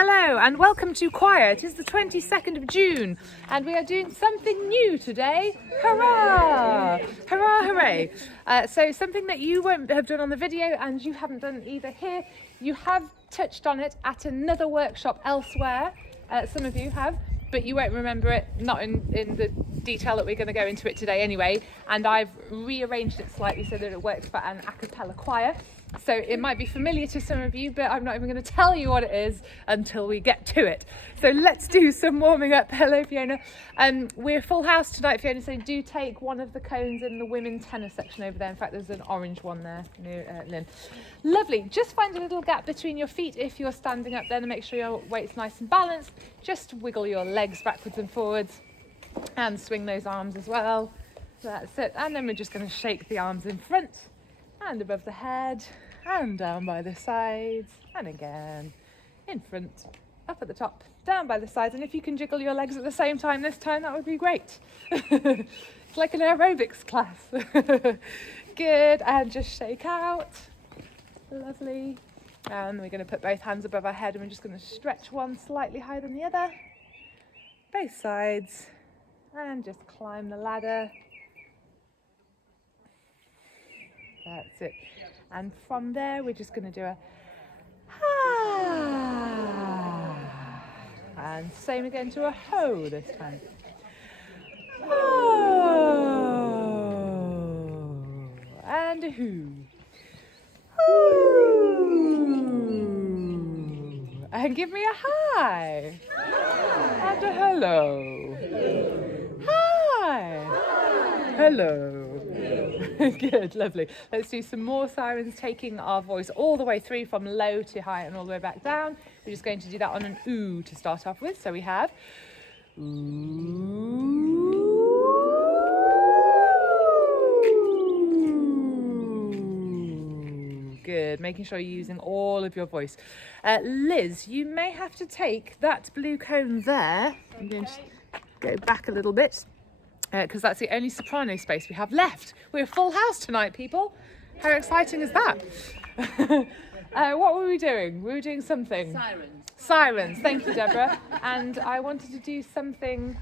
Hello and welcome to choir. It is the 22nd of June and we are doing something new today. Hurrah! Hurrah, hooray! So something that you won't have done on the video and you haven't done either here. You have touched on it at another workshop elsewhere. Some of you have, but you won't remember it, not in the detail that we're going to go into it today anyway. And I've rearranged it slightly so that it works for an a cappella choir. So it might be familiar to some of you, but I'm not even going to tell you what it is until we get to it. So let's do some warming up. Hello, Fiona. We're full house tonight, Fiona, so do take one of the cones in the women's tennis section over there. In fact, there's an orange one there near Lynn. Lovely. Just find a little gap between your feet if you're standing up then and make sure your weight's nice and balanced. Just wiggle your legs backwards and forwards and swing those arms as well. That's it. And then we're just going to shake the arms in front and above the head and down by the sides and again in front, up at the top, down by the sides. And if you can jiggle your legs at the same time this time, that would be great. It's like an aerobics class. Good, and just shake out. Lovely. And we're going to put both hands above our head and we're just going to stretch one slightly higher than the other, both sides, and just climb the ladder. That's it. And from there, we're just going to do a ha. And same again to a ho this time. Ho. And a hoo. Hoo. And give me a hi. And a hello. Hi. Hello. Good, lovely. Let's do some more sirens, taking our voice all the way through from low to high and all the way back down. We're just going to do that on an ooh to start off with. So we have ooh. Good, making sure you're using all of your voice. Liz, you may have to take that blue cone there. I'm going to go back a little bit, because that's the only soprano space we have left. We're full house tonight, people. How exciting is that? What were we doing? We were doing something. Sirens. Sirens, thank you, Deborah. And I wanted to do something.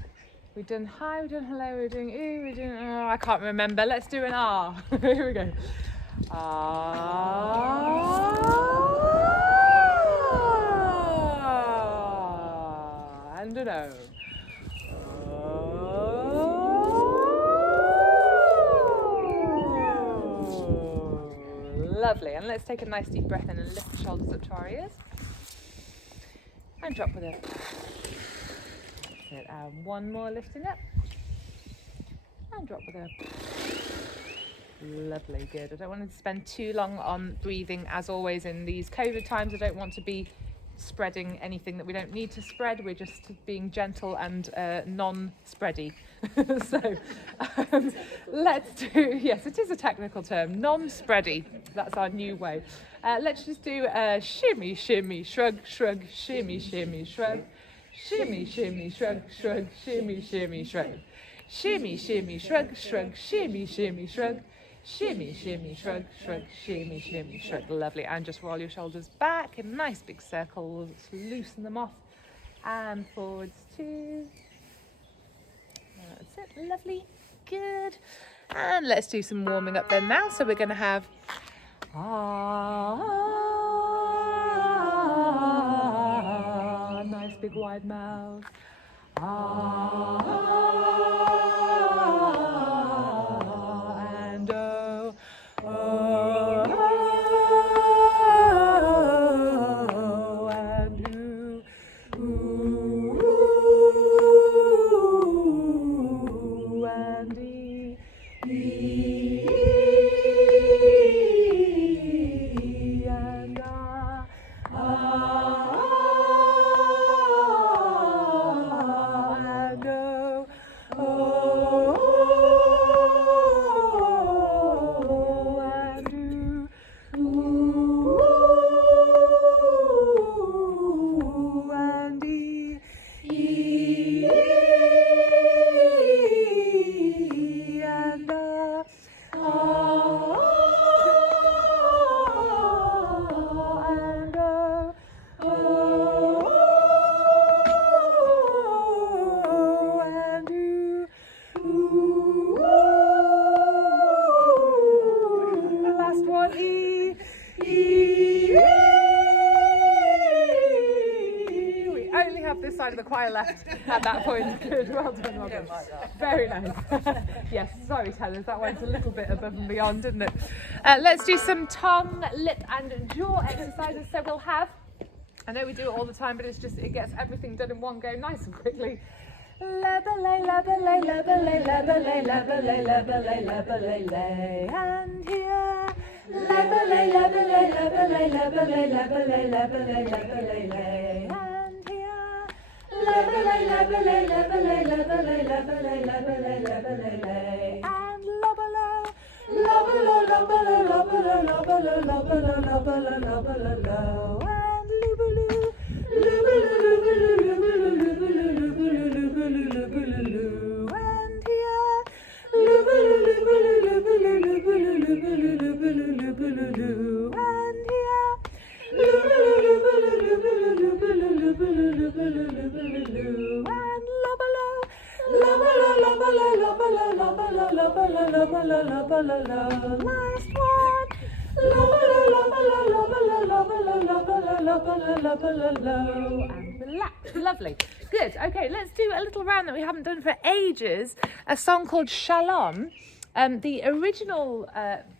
We've done hi, we've done hello, we're doing ooh, we're doing oh, I can't remember. Let's do an ah. Here we go. Ah. And an o. Lovely, and let's take a nice deep breath in and lift the shoulders up to our ears. And drop with it. And one more lifting up. And drop with it. Lovely, good. I don't want to spend too long on breathing, as always in these COVID times. I don't want to be spreading anything that we don't need to spread. We're just being gentle and non-spready. So let's do, yes, it is a technical term, non-spready. That's our new way. Let's just do shimmy, shimmy, shrug, shrug, shimmy, shimmy, shrug, shimmy, shimmy, shrug, shrug, shimmy, shimmy, shrug, shimmy, shimmy, shrug, shrug, shimmy, shimmy, shrug, shimmy, shimmy, shrug, shrug, shimmy, shimmy, shrug. Lovely. And just roll your shoulders back in nice big circles, loosen them off, and forwards two. That's it. Lovely. Good. And let's do some warming up then now. So we're going to have ah, nice big wide mouth. Ah, and oh, oh, and ooh, ooh, and ee, and ah, and oh, oh, and ooh, ooh, and ee, and and this side of the choir left at that point. Good, well done, well done. Very nice. Yes, sorry Tellers, that went a little bit above and beyond, didn't it? Let's do some tongue, lip and jaw exercises. So we'll have, I know we do it all the time, but it's just, it gets everything done in one go nice and quickly. Labelay, labelay, labelay, labelay, labelay, labelay, labelay, lay, and here. Labelay, labelay, labelay, labelay, labelay, labelay, labelay, lay, and here. Labelay, labelay, labelay, labelay, labelay, labelay, labelay, lay, and lobolo. Lobolo, lobolo, lobolo, lobolo, lobolo, lobolo, lobolo, lo, and lubulu. Lubulu, lubulu, lubulu, lubulu, lubulu, lubulu, lubulu, lu, and here. Lubulu, lubulu, lubulu, lubulu, lubulu, lubulu, lubulu, lu, and here. Lubulu, lubulu, lubulu, lubulu, lubulu, lubulu, lubulu, lu, and lobolo. Lobolo, lobolo, lobolo, lobolo, lobolo, lobolo, lobolo, lo. Last one. Lobolo, lobolo, lobolo, lobolo, lobolo, lobolo, lobolo, lo. And relax. Lovely. Good. Okay, let's do a little round that we haven't done for ages. A song called Shalom. The original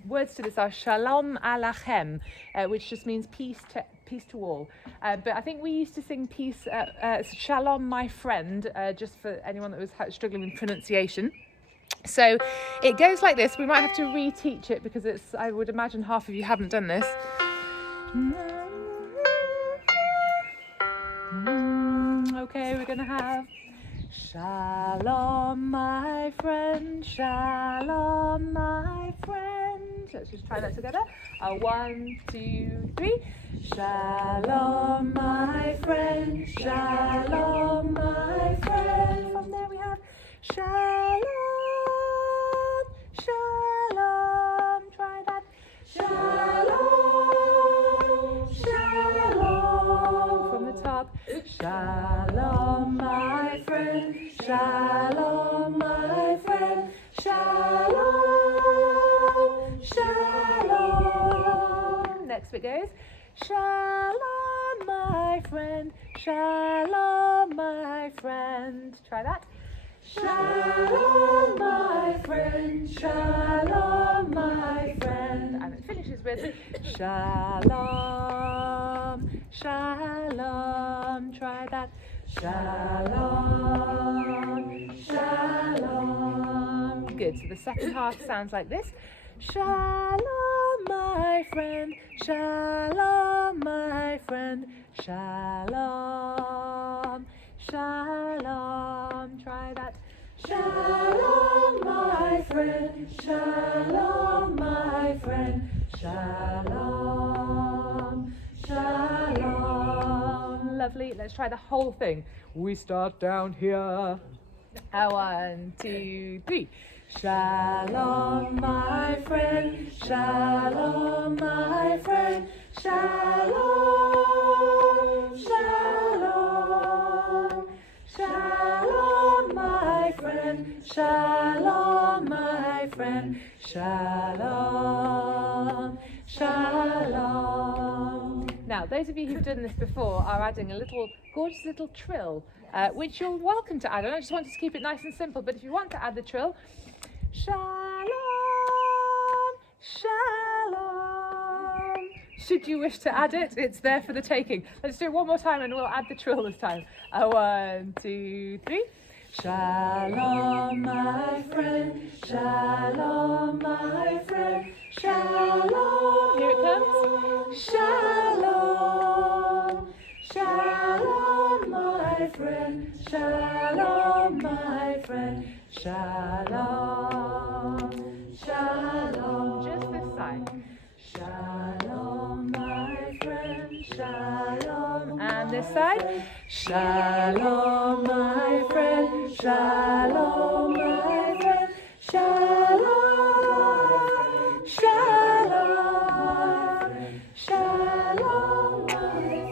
words to this are Shalom Alachem, which just means peace to all. But I think we used to sing peace, Shalom, my friend, just for anyone that was struggling with pronunciation. So it goes like this. We might have to reteach it because it's, I would imagine half of you haven't done this. Okay, we're going to have Shalom, my friend, Shalom, my friend. Let's just try that together. 1, 2, 3. Shalom, my friend, Shalom, my friend. From there we have Shalom, Shalom. Try that. Shalom, Shalom. From the top. Shalom, my friend, Shalom, my friend, Shalom, Shalom. Next bit goes, Shalom, my friend, Shalom, my friend. Try that. Shalom, my friend, Shalom, my friend. And it finishes with Shalom, Shalom. Try that. Shalom, Shalom. Good. So the second half sounds like this. Shalom, my friend, Shalom, my friend, Shalom, Shalom. Try that. Shalom, my friend, Shalom, my friend, Shalom, Shalom. Lovely. Let's try the whole thing. We start down here. 1, 2, 3. Shalom, my friend, Shalom, my friend, Shalom, Shalom, Shalom, my friend, Shalom, my friend, Shalom, Shalom. Now, those of you who've done this before are adding a little gorgeous little trill, which you're welcome to add. I just wanted to keep it nice and simple, but if you want to add the trill, Shalom, Shalom. Should you wish to add it, it's there for the taking. Let's do it one more time and we'll add the trill this time. 1, 2, 3. Shalom, my friend, Shalom, my friend, Shalom. Here it comes. Shalom, Shalom, my friend, Shalom, my friend, Shalom, Shalom. Just this side. Shalom, my friend, Shalom. And this side. Shalom, my friend, Shalom, my friend, Shalom, Shalom, Shalom, my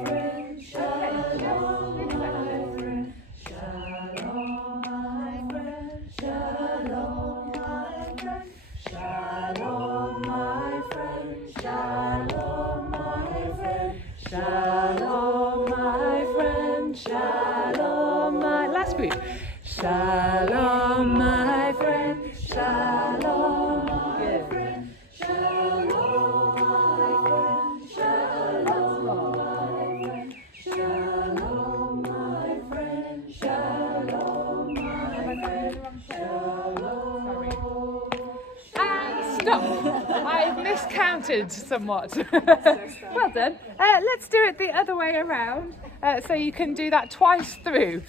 friend, Shalom, my friend, Shalom, my friend, Shalom, my friend, Shalom, my friend, Shalom, my friend, Shalom, my friend, Shalom. squeak. Shalom, my friend. Shalom, my friend. Shalom, my friend. Shalom, my friend. Shalom, my friend. Shalom, my friend. Shalom. Sorry. And stop. I've miscounted somewhat. Well done. Let's do it the other way around. So you can do that twice through.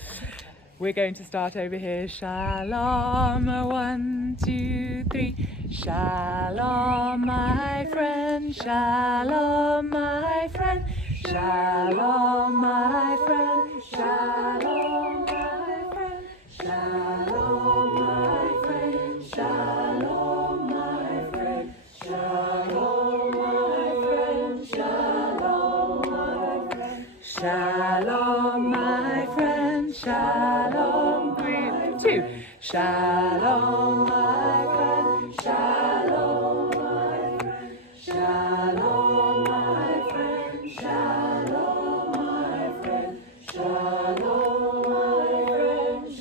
We're going to start over here. Shalom, 1, 2, 3. Shalom, my friend. Shalom, my friend. Shalom, my friend. Shalom, my friend. Shalom, my friend. Shalom, my friend. Shalom, my friend. Shalom, my friend. Shalom, my friend. Shalom, 3, 2. Shalom, my friend. Shalom, my friend. Shalom, my friend. Shalom, my friend. Shalom, my friend.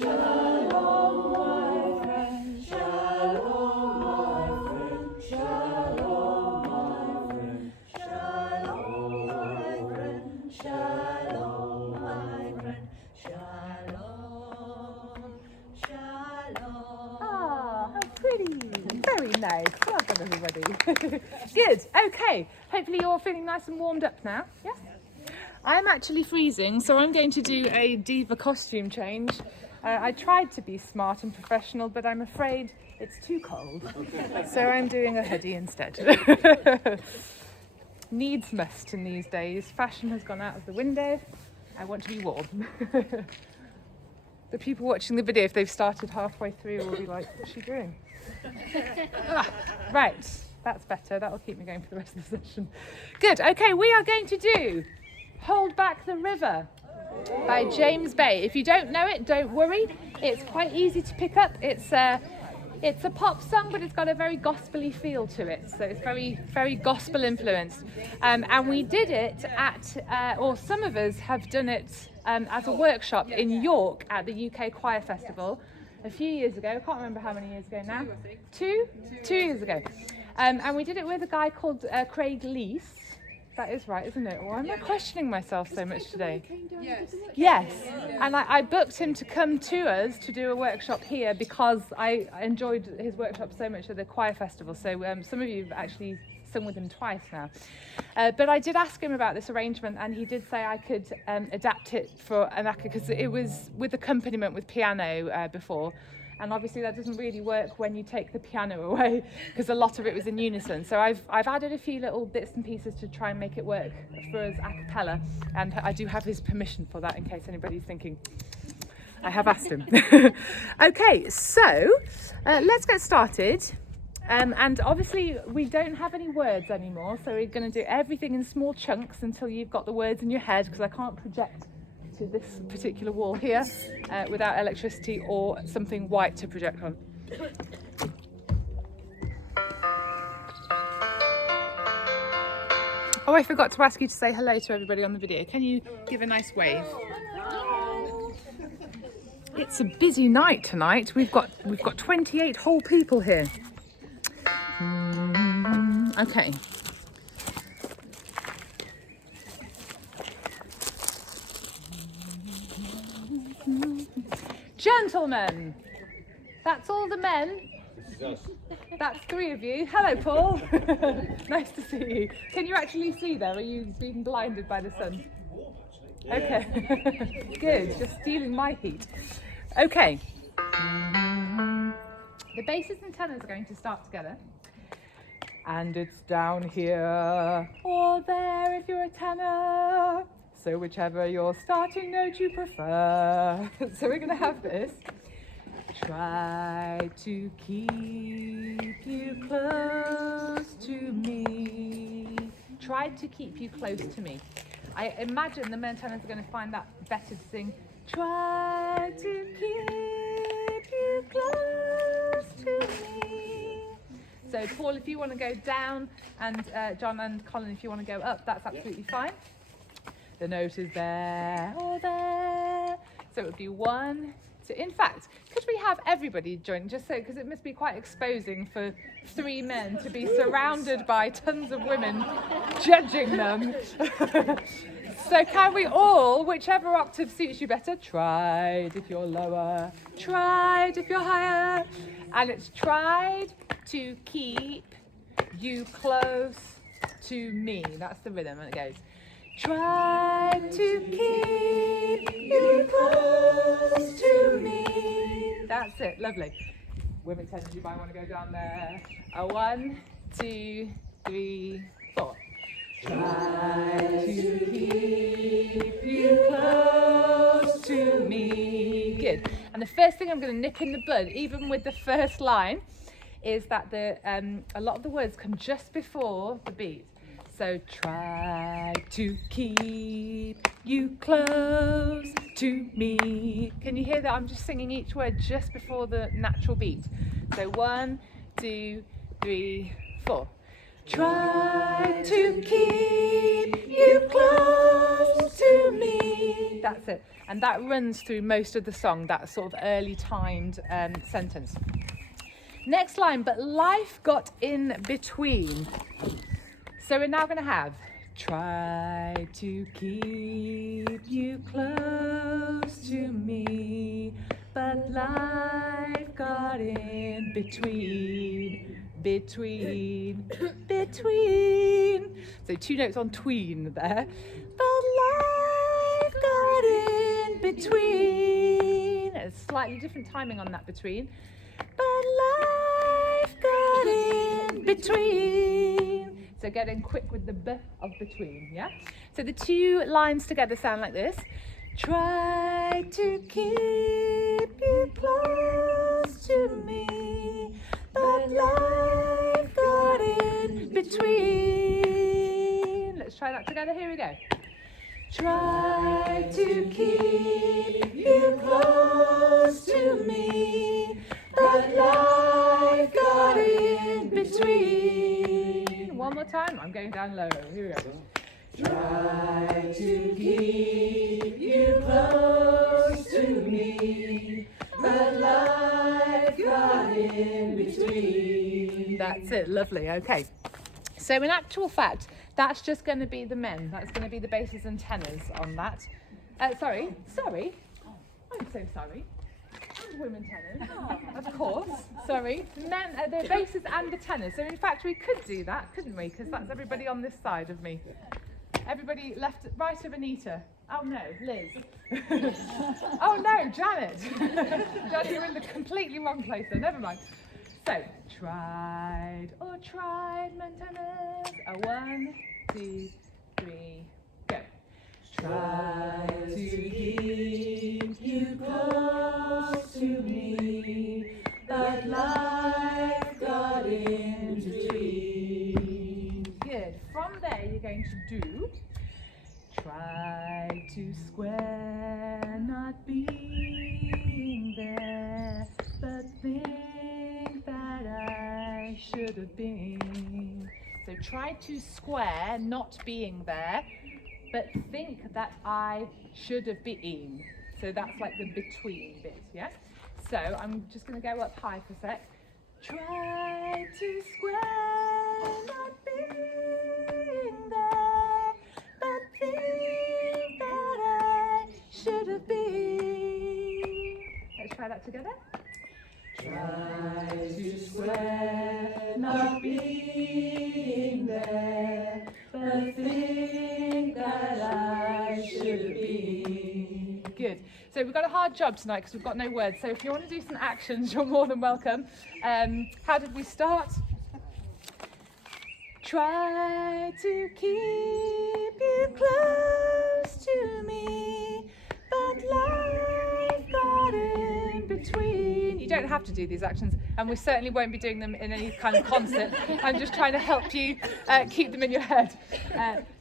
Shalom, my friend. Shalom, my friend. Shalom, my friend. Shalom, my friend. Shalom, my friend. Shalom. Shalom. Ah, how pretty. Very nice. Well done, everybody. Good. Okay. Hopefully you're all feeling nice and warmed up now. Yes? I'm actually freezing, so I'm going to do a diva costume change. I tried to be smart and professional, but I'm afraid it's too cold. So I'm doing a hoodie instead. Needs must in these days. Fashion has gone out of the window. I want to be warm. The people watching the video, if they've started halfway through, will be like, what's she doing? Right, that's better. That'll keep me going for the rest of the session. Good. Okay, we are going to do Hold Back the River by James Bay. If you don't know it, don't worry. It's quite easy to pick up. It's a pop song, but it's got a very gospel-y feel to it. So it's very, very gospel influenced. And we did it at, or some of us have done it as a workshop in York at the UK Choir Festival a few years ago. I can't remember how many years ago now. Two years ago. And we did it with a guy called Craig Leese. That is right, isn't it? Why am I questioning myself so much today? Yes. And I booked him to come to us to do a workshop here because I enjoyed his workshop so much at the choir festival. So some of you have actually sung with him twice now. But I did ask him about this arrangement, and he did say I could adapt it for an acapella, because it was with accompaniment with piano before. And obviously that doesn't really work when you take the piano away, because a lot of it was in unison. So I've added a few little bits and pieces to try and make it work for us a cappella, and I do have his permission for that, in case anybody's thinking. I have asked him. Okay, so let's get started. And obviously we don't have any words anymore, so we're going to do everything in small chunks until you've got the words in your head, because I can't project to this particular wall here without electricity or something white to project on. Oh, I forgot to ask you to say hello to everybody on the video. Can you give a nice wave? It's a busy night tonight. We've got 28 whole people here. Okay. Gentlemen, that's all the men. That's 3 of you. Hello, Paul. Nice to see you. Can you actually see there? Are you being blinded by the sun? Okay. Good. Just stealing my heat. Okay. The basses and tenors are going to start together. And it's down here or there if you're a tenor. So whichever your starting note you prefer. So we're going to have this. Try to keep you close to me. Try to keep you close to me. I imagine the men tenors are going to find that better to sing. Try to keep you close to me. So Paul, if you want to go down, and John and Colin, if you want to go up, that's absolutely fine. The note is there or there. So it would be 1, So in fact, could we have everybody join, just so, because it must be quite exposing for 3 men to be surrounded by tons of women judging them. So can we all, whichever octave suits you better, tried if you're lower, tried if you're higher, and it's tried to keep you close to me. That's the rhythm, and it goes, try to keep you close to me. That's it, lovely. Women tenors, you might want to go down there. 1, 2, 3, 4. Try to keep you close to me. Good. And the first thing I'm going to nip in the bud, even with the first line, is that a lot of the words come just before the beat. So try to keep you close to me. Can you hear that? I'm just singing each word just before the natural beat. So 1, 2, 3, 4. Try to keep you close to me. That's it. And that runs through most of the song, that sort of early timed sentence. Next line, but life got in between. So we're now going to have try to keep you close to me, but life got in between. So 2 notes on tween there. But life got in between. It's slightly different timing on that between. But life got in between. So get in quick with the b of between, yeah? So the 2 lines together sound like this. Try to keep you close to me, but life got in between. Let's try that together. Here we go. Try to keep you close to me, but life got in between. One more time. I'm going down low. Here we go. Try to keep you close to me, but life got in between. That's it. Lovely. Okay. So in actual fact, that's just going to be the men. That's going to be the basses and tenors on that. Sorry. I'm so sorry. And women tenors, of course. Sorry. Men, the basses and the tenors. So in fact, we could do that, couldn't we? Because that's everybody on this side of me. Everybody right of Anita. Oh no, Liz. Oh no, Janet. Janet, you're in the completely wrong place there. Never mind. So, tried, men tenors. 1, 2, 3, go. Try to keep you close to me, but life got in between. Good. From there, you're going to do. Try to square not being there, but think that I should have been. So try to square not being there, but think that I should have been. So that's like the between bit, yeah? So I'm just going to go up high for a sec. Try to square not being there, but think that I should have been. Let's try that together. Try to square not being there, but think that I should have been. Good. So we've got a hard job tonight because we've got no words. So if you want to do some actions, you're more than welcome. How did we start? Try to keep you close to me, but life got in between. You don't have to do these actions, and we certainly won't be doing them in any kind of concert. I'm just trying to help you keep them in your head.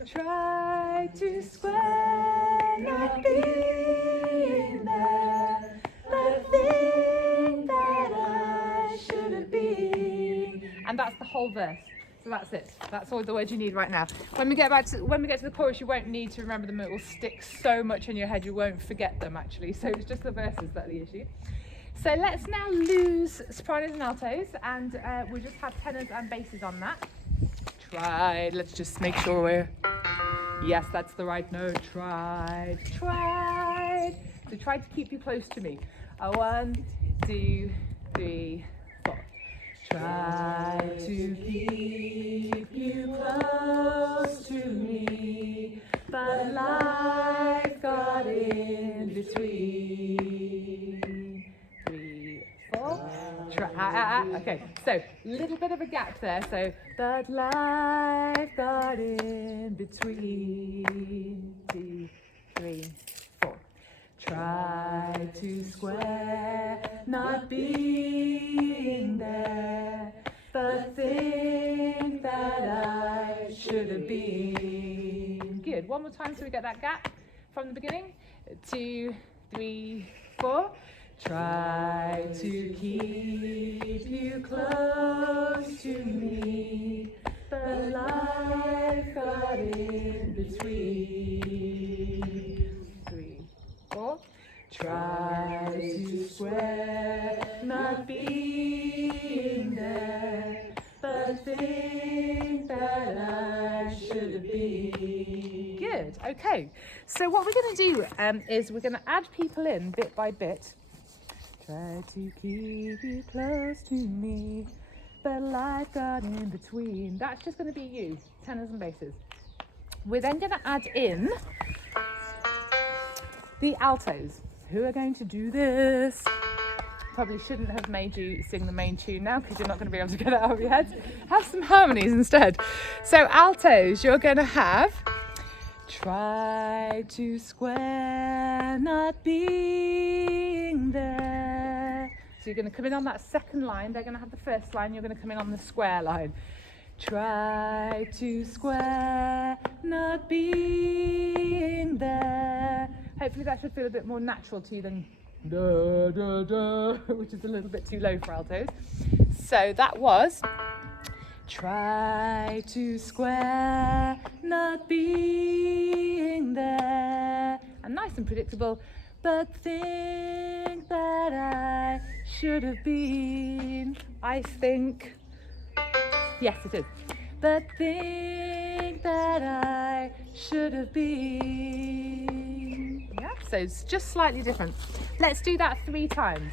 Try to square not being there, but think that I should have been. And that's the whole verse. So that's it. That's all the words you need right now. When we get to the chorus, you won't need to remember them. It will stick so much in your head you won't forget them actually. So it's just the verses that are the issue. So let's now lose sopranos and altos, and we'll just have tenors and basses on that. Tried. Let's just make sure we're. Yes, that's the right note. Tried. So try to keep you close to me. 1, 2, 3, 4. Try to keep you close to me, but life got in between. 3, 4. Okay, so little bit of a gap there. So, but life got in between. 2, 3, 4. Try to square not being there, but think that I should have been. Good. One more time so we get that gap from the beginning. 2, 3, 4. Try to keep you close to me, but life got in between. 3, 4. Try to swear not being there, but think that I should have been. Good. Okay. So what we're going to do is we're going to add people in bit by bit. Try to keep you close to me, but life got in between. That's just going to be you, tenors and basses. We're then going to add in the altos, who are going to do this. Probably shouldn't have made you sing the main tune now because you're not going to be able to get it out of your head. Have some harmonies instead. So altos, you're going to have try to square not being there. So you're going to come in on that second line. They're going to have the first line. You're going to come in on the square line. Try to square not being there. Hopefully that should feel a bit more natural to you than da da da, which is a little bit too low for altos. So that was try to square not being there. And nice and predictable, but think that I should have been. I think. Yes, it is. But think that I should have been. Yeah, so it's just slightly different. Let's do that 3 times.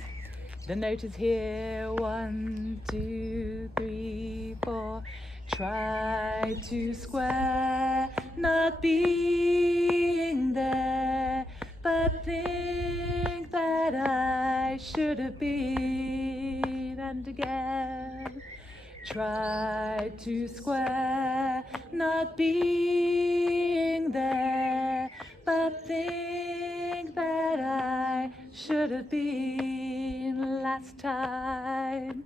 The note is here. 1, 2, 3, 4. Try to square not being there, but think that I should have been. And again. Try to square not being there, but think that I should have been last time.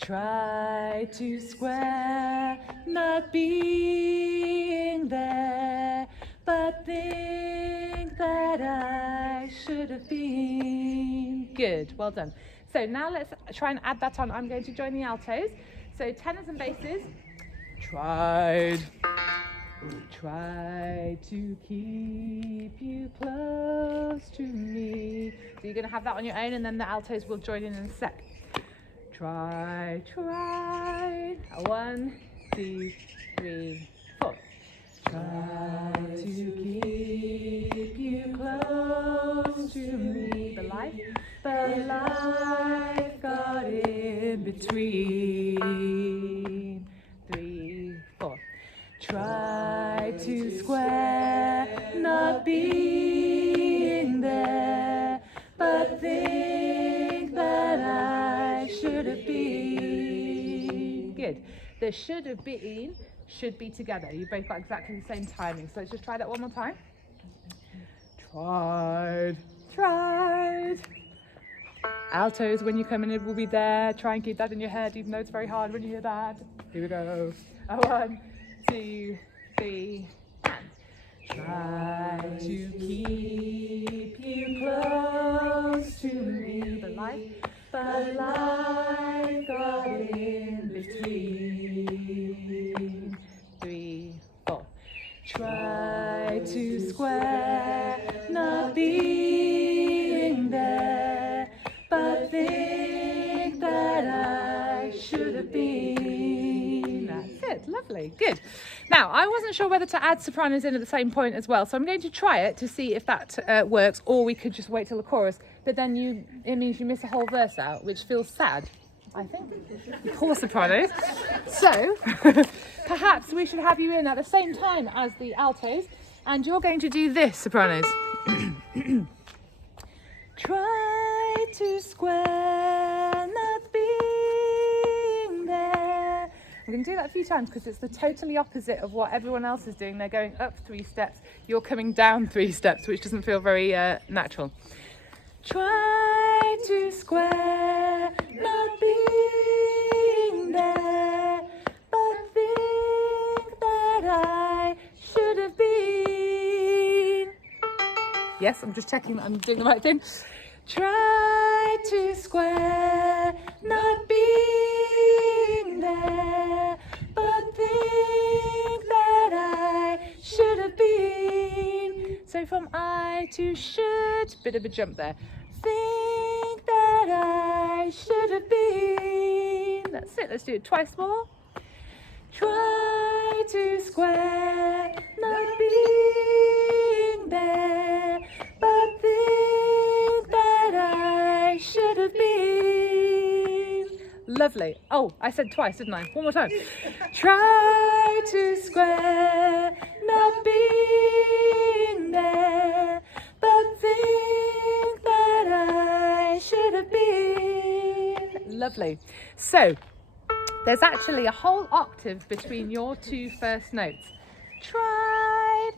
Try to square not being there, but think that I should have been. Good, well done. So now let's try and add that on. I'm going to join the altos. So tenors and basses, tried to keep you close to me. So you're going to have that on your own, and then the altos will join in a sec. Tried. 1, 2, 3, 4. Try to keep you close to me. The life got in between. 3, 4. Try to square not being there, but think that I should have been. Good. The should have been should be together. You both got exactly the same timing. So let's just try that one more time. Tried. Altos, when you come in, it will be there. Try and keep that in your head, even though it's very hard when you hear that. Here we go. 1, 2, 3, and try to keep you close to me. But life got in between. Lovely, good. Now, I wasn't sure whether to add sopranos in at the same point as well, so I'm going to try it to see if that works, or we could just wait till the chorus, but then it means you miss a whole verse out, which feels sad, I think. Poor sopranos. So, perhaps we should have you in at the same time as the altos, and you're going to do this, sopranos. Try to square not being there. I'm going to do that a few times because it's the totally opposite of what everyone else is doing. They're going up 3 steps, you're coming down 3 steps, which doesn't feel very natural. Try to square not being there, but think that I should have been. Yes, I'm just checking that I'm doing the right thing. Try to square not being there, but think that I should have been. So from I to should, bit of a jump there. Think that I should have been. That's it, let's do it twice more. Try to square not being there, but think that I should have been. Lovely. Oh, I said twice, didn't I? One more time. Try to square not being there, but think that I should have been. Lovely. So, there's actually a whole octave between your 2 first notes. Try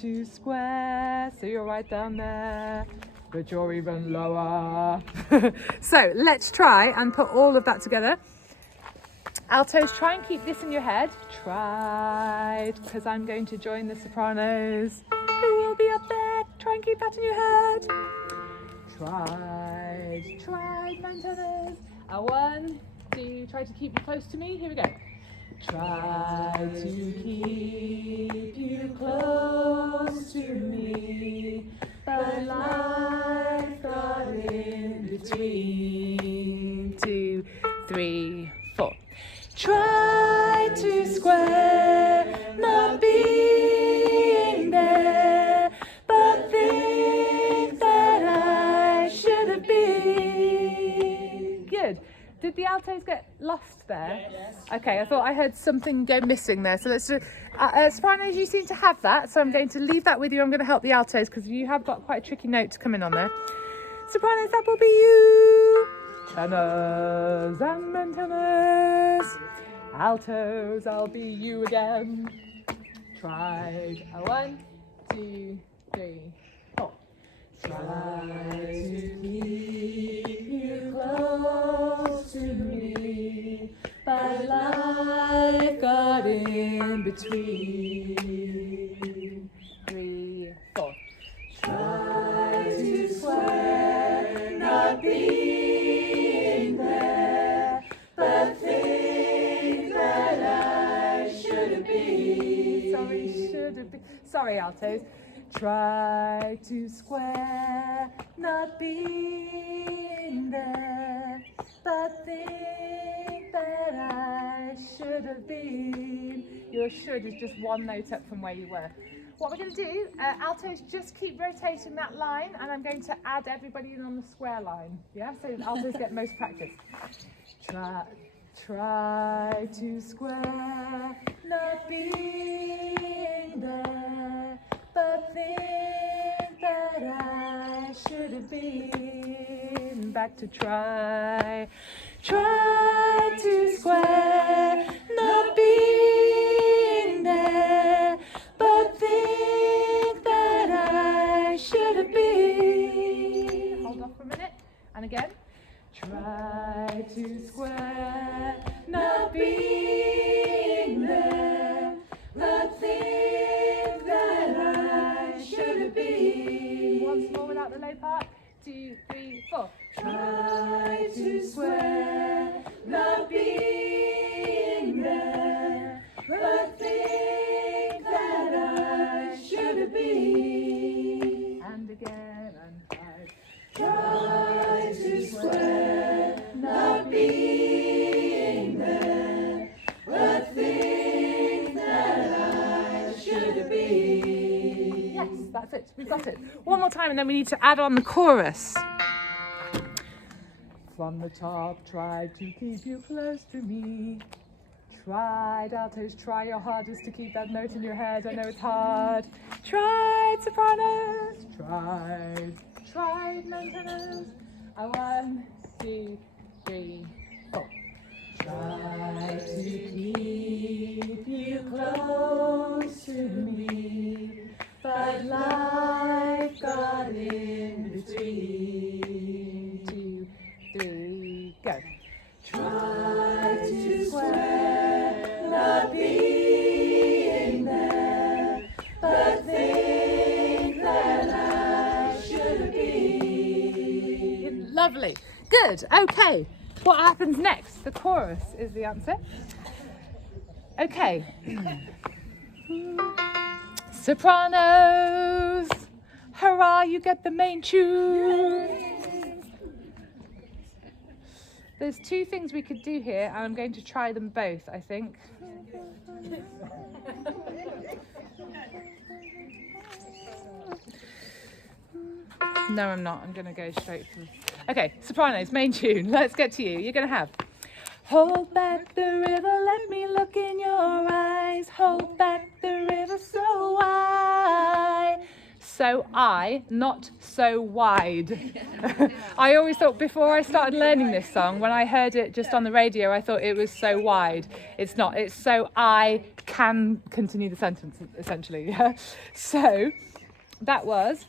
to square, so you're right down there, but you're even lower. So let's try and put all of that together. Altos, try and keep this in your head. Tried, because I'm going to join the sopranos, who will be up there. Try and keep that in your head. Tried, nine tenors. 1, 2, try to keep you close to me. Here we go. Try to keep you close to me, but life got in between. 2, 3, 4. Try to square not being there, but think that I should have been. Good. Did the altos get lost there? Yes. Okay, I thought I heard something go missing there. So let's do, sopranos, you seem to have that. So I'm going to leave that with you. I'm going to help the altos because you have got quite a tricky note to come in on there. Sopranos, that will be you. Tenors and men tenors. Altos, I'll be you again. Tried. 1, 2, 3, 4. Try to keep you close to me, but life got in between. 3, 4. Try to swear not being there, but think that I should have been. Sorry, altos. Try to square not being there, but think that I should have been. Your should is just one note up from where you were. What we're going to do, altos, just keep rotating that line, and I'm going to add everybody in on the square line. Yeah, so altos get most practice. Try to square not being there, but think that I should have been. Back to try to square not being there, but think that I should have been. Hold off for a minute, and again. Try to square not being there, but think that I should have been. Once more without the low part. 2, 3, 4. Try to square not being there, but think that I should have been. And again and 5. Try to square not being there, but That's it. We've got it. One more time and then we need to add on the chorus. From the top, try to keep you close to me. Tried altos, try your hardest to keep that note in your head. I know it's hard. Tried sopranos, tried non-tenors. 1, 2, 3, 4. Try to keep you close to me, but life got in between. 2, 3, go. Try to swear not being there, but think that I should be. Lovely. Good. Okay. What happens next? The chorus is the answer. Okay. Sopranos. Hurrah, you get the main tune. There's 2 things we could do here, and I'm going to try them both, I think. No, I'm not. I'm going to go straight through. Okay, sopranos, main tune. Let's get to you. You're going to have hold back the river, let me look in your eyes. Hold back the river so wide. So not so wide. I always thought before I started learning this song, when I heard it just on the radio, I thought it was so wide. It's not. It's so I can continue the sentence, essentially. So that was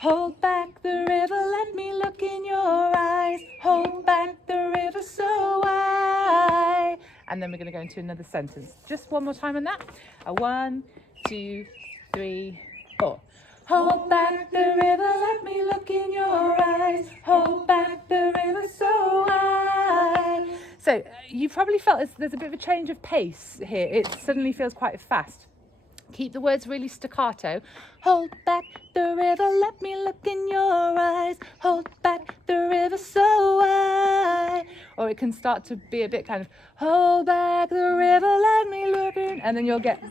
hold back the river, let me look in your eyes. Hold back the river so wide. And then we're going to go into another sentence. Just one more time on that. 1, 2, 3, 4. Hold back the river, let me look in your eyes. Hold back the river so wide. So you probably felt there's a bit of a change of pace here. It suddenly feels quite fast. Keep the words really staccato. Hold back the river, let me look in your eyes. Hold back the river so wide. Or it can start to be a bit kind of, hold back the river, let me look in. And then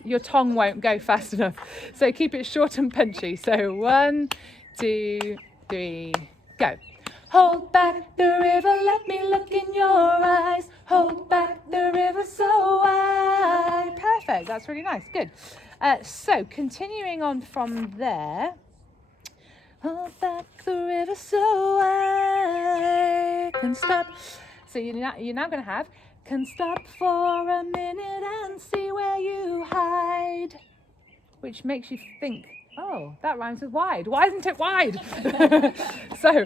your tongue won't go fast enough. So keep it short and punchy. So 1, 2, 3, go. Hold back the river, let me look in your eyes. Hold back the river so wide. Perfect, that's really nice, good. So continuing on from there, hold back the river so I can stop. So you're now going to have, can stop for a minute and see where you hide, which makes you think, oh, that rhymes with wide. Why isn't it wide? So,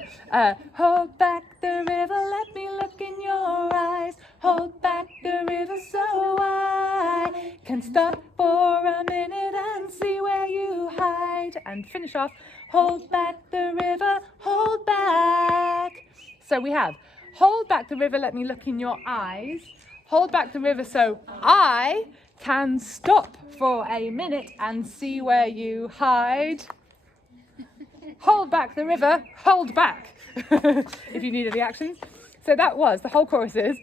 hold back the river, let me look in your eyes. Hold back the river so I can stop for a minute and see where you hide. And finish off, hold back the river, hold back. So we have, hold back the river, let me look in your eyes. Hold back the river so I can stop for a minute and see where you hide. Hold back the river, hold back. If you need any actions. So that was, the whole chorus is,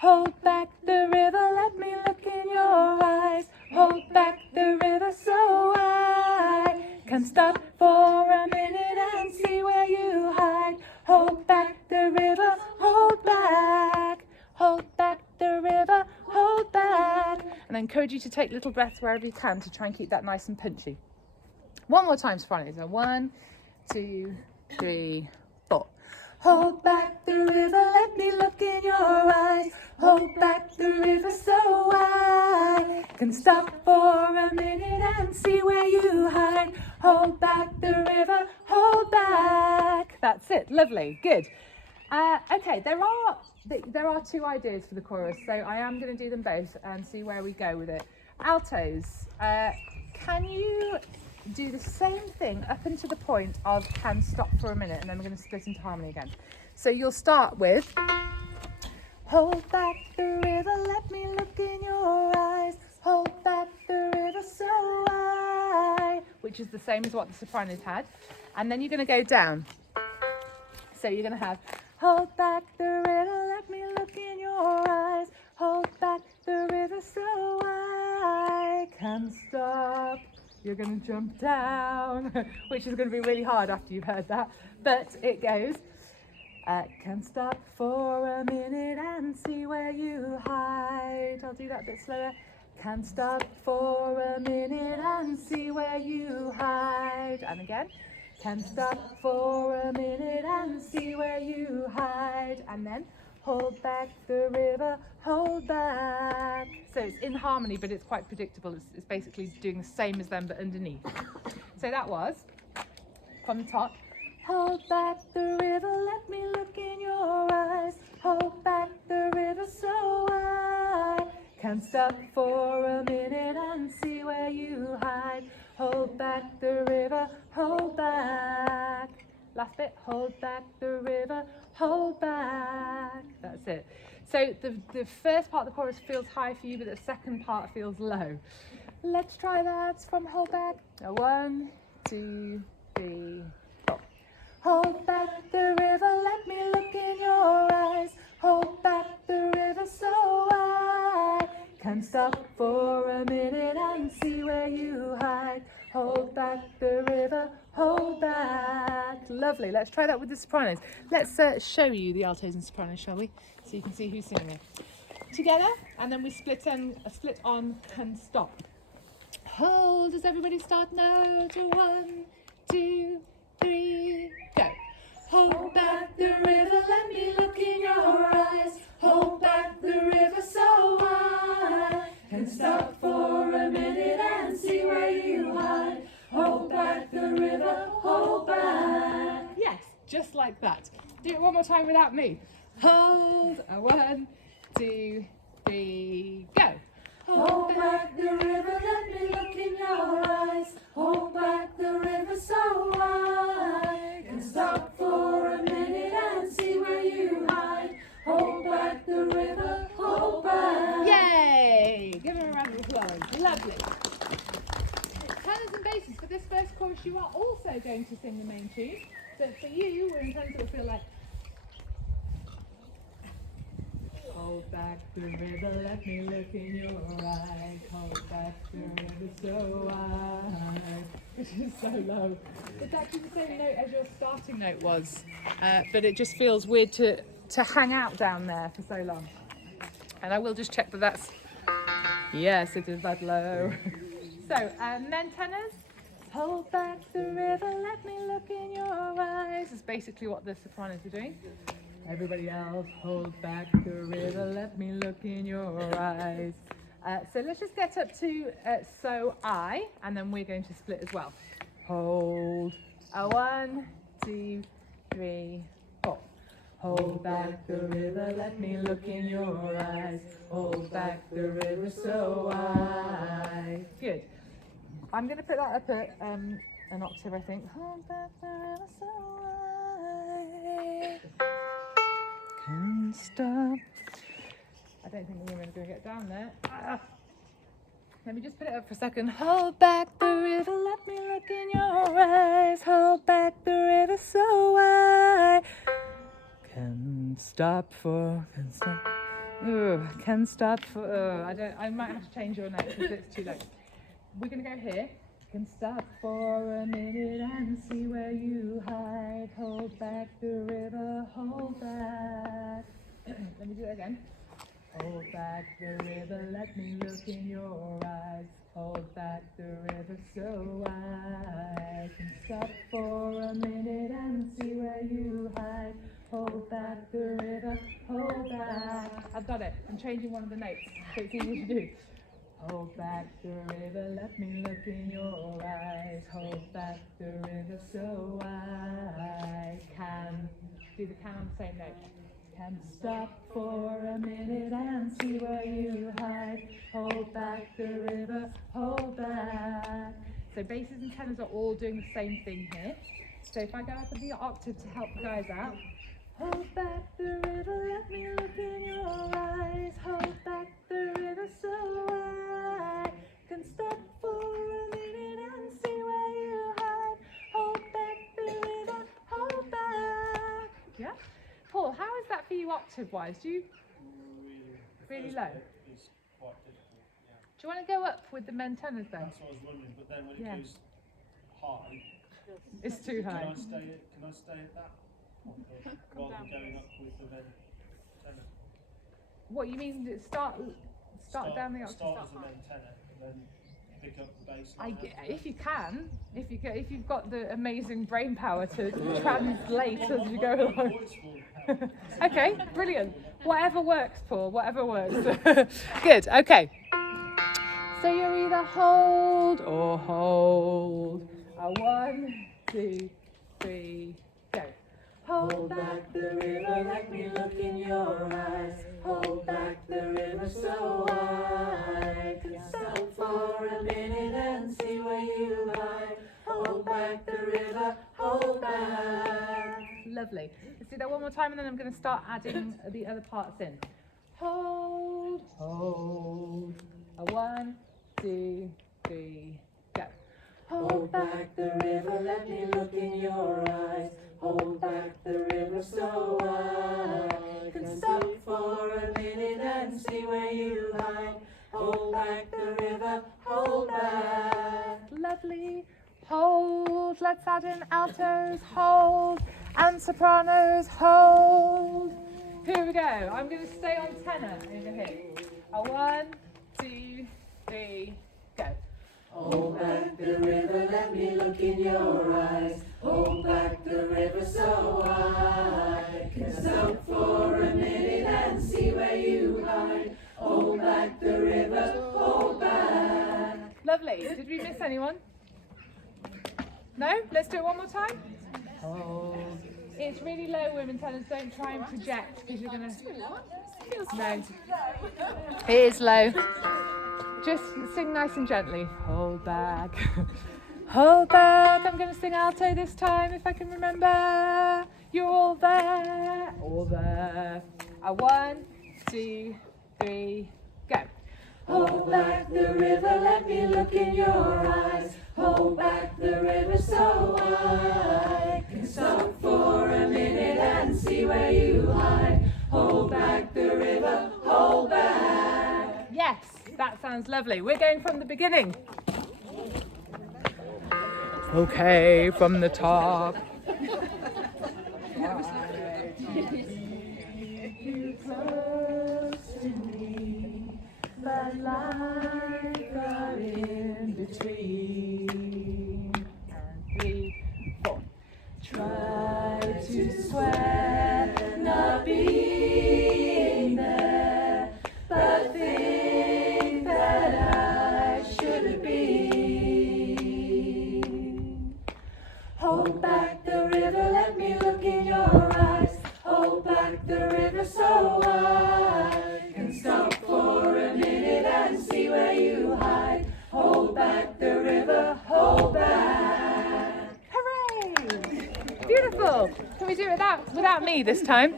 hold back the river, let me look in your eyes. Hold back the river so I can stop for a minute and see where you hide. Hold back the river, hold back. Hold back the river, hold back. And I encourage you to take little breaths wherever you can to try and keep that nice and punchy. One more time, sopranos. 1, 2, 3, 4. Hold back the river, let me look in your eyes. Hold back the river so I can stop for a minute and see where you hide. Hold back the river, hold back. That's it, lovely, good. Okay, there are 2 ideas for the chorus, so I am going to do them both and see where we go with it. Altos, can you do the same thing up until the point of can stop for a minute, and then we're going to split into harmony again. So you'll start with hold back the river, let me look in your eyes. Hold back the river so I, which is the same as what the sopranos had. And then you're going to go down. So you're going to have hold back the river, let me look in your eyes. Hold back the river so I can stop you're going to jump down, which is going to be really hard after you've heard that. But it goes, can stop for a minute and see where you hide. I'll do that a bit slower. Can stop for a minute and see where you hide. And again. Can stop for a minute and see where you hide. And then hold back the river, hold back. So it's in harmony, but it's quite predictable. It's basically doing the same as them, but underneath. So that was from the top. Hold back the river, let me look in your eyes. Hold back the river so I can stop for a minute and see where you hide. Hold back the river, hold back. Last bit, hold back the river, hold back. That's it. So the first part of the chorus feels high for you, but the second part feels low. Let's try that from hold back. 1, 2, 3, 4. Hold back the river, let me look in your eyes. Hold back the river so I can stop for a minute and see where you hide. Hold back the river, hold back. Lovely. Let's try that with the sopranos. Let's show you the altos and sopranos, shall we? So you can see who's singing it. Together, and then we split on can stop. Hold. Does everybody start now? 1, 2, 3, go. Hold back the river, let me look in your eyes. Hold back the river so I can stop for a minute and see where you hide. Hold back the river, hold back. Yes, just like that. Do it one more time without me. Hold. 1, 2, 3, go. Hold back the river, let me look in your eyes. Hold back the river so I can stop for a minute and see where you hide. Hold back the river, hold back. Yay! Give her a round of applause. Lovely. Tenors and basses for this first chorus, you are also going to sing the main tune. So for you, we're intended to feel like hold back the river, let me look in your eyes. Hold back the river so I. Which is so low. It's actually the same note as your starting note was, but it just feels weird to hang out down there for so long. And I will just check that that's. Yes, it is that low. So, then tenors. Hold back the river, let me look in your eyes. Is basically what the sopranos are doing. Everybody else, hold back the river, let me look in your eyes. So let's just get up to so I, and then we're going to split as well. Hold. 1, 2, 3, 4. Hold back the river, let me look in your eyes. Hold back the river so I. Good. I'm going to put that up at an octave, I think. Hold back the river so I can stop. I don't think the women are going to get down there. Let me just put it up for a second. Hold back the river, let me look in your eyes. Hold back the river so I can stop for. Can stop for. I might have to change your notes because it's too low. We're going to go here. Can stop for a minute and see where you hide. Hold back the river, hold back. Let me do it again. Hold back the river, let me look in your eyes. Hold back the river so I can stop for a minute and see where you hide. Hold back the river, hold back. I've got it. I'm changing one of the notes so it's easy to do. Hold back the river, let me look in your eyes. Hold back the river so I can do the can on the same note. Can stop for a minute and see where you hide. Hold back the river, hold back. So basses and tenors are all doing the same thing here. So if I go up the octave to help the guys out. Hold back the river, let me look in your eyes. Hold back the river so I can stop for a minute and see where you hide. Hold back the river, hold back. Yeah? Paul, how is that for you octave-wise? Do you really low? It's quite difficult, yeah. you want to go up with the men tenors then? That's what I was wondering, but then when it Yeah. goes high, It's too high. can I stay at that point rather than going up with the men tenor? What you mean? Start down the octave. Start as a men tenor and then pick up the bass. If you can, if you've got the amazing brain power to translate as you go along. Okay, brilliant. Whatever works, Paul. Whatever works. Good. Okay. So you're either hold or hold. 1, 2, 3, go. Hold back the river, let me look in your eyes. Hold back the river so I can stop for a minute and see where you hide. Hold back the river, hold back. Lovely. Let's do that one more time and then I'm going to start adding the other parts in. Hold, hold. 1, 2, 3, go. Hold back the river, let me look in your eyes. Hold back the river so I can stop for a minute and see where you hide. Hold back the river, hold back. Lovely. Hold. Let's add in altos. Hold. And sopranos. Hold. Here we go. I'm going to stay on tenor over here. 1, 2, 3, go. Hold back the river, let me look in your eyes. Hold back the river so I can stop for a minute and see where you hide. Hold back the river, hold back. Lovely. Did we miss anyone? No? Let's do it one more time. Hold. It's really low, women tenors. Don't try and project because you're going to... No. It is low. Just sing nice and gently. Hold back. Hold back. I'm going to sing alto this time if I can remember. You're all there. All there. 1, 2, 3, go. Hold back the river, let me look in your eyes. Hold back the river so I can stop for a minute and see where you hide. Hold back the river, hold back. Yes, that sounds lovely. We're going from the beginning. Okay, from the top. You close to me, but life got in between. And 3, 4. Try to swear not being there, but think that I should have been. Hold back the river, let me look in your eyes. Hold back the river so I can stop for a minute and see where you hide. Hold back the river, hold back. Hooray! Beautiful. Can we do it without me this time?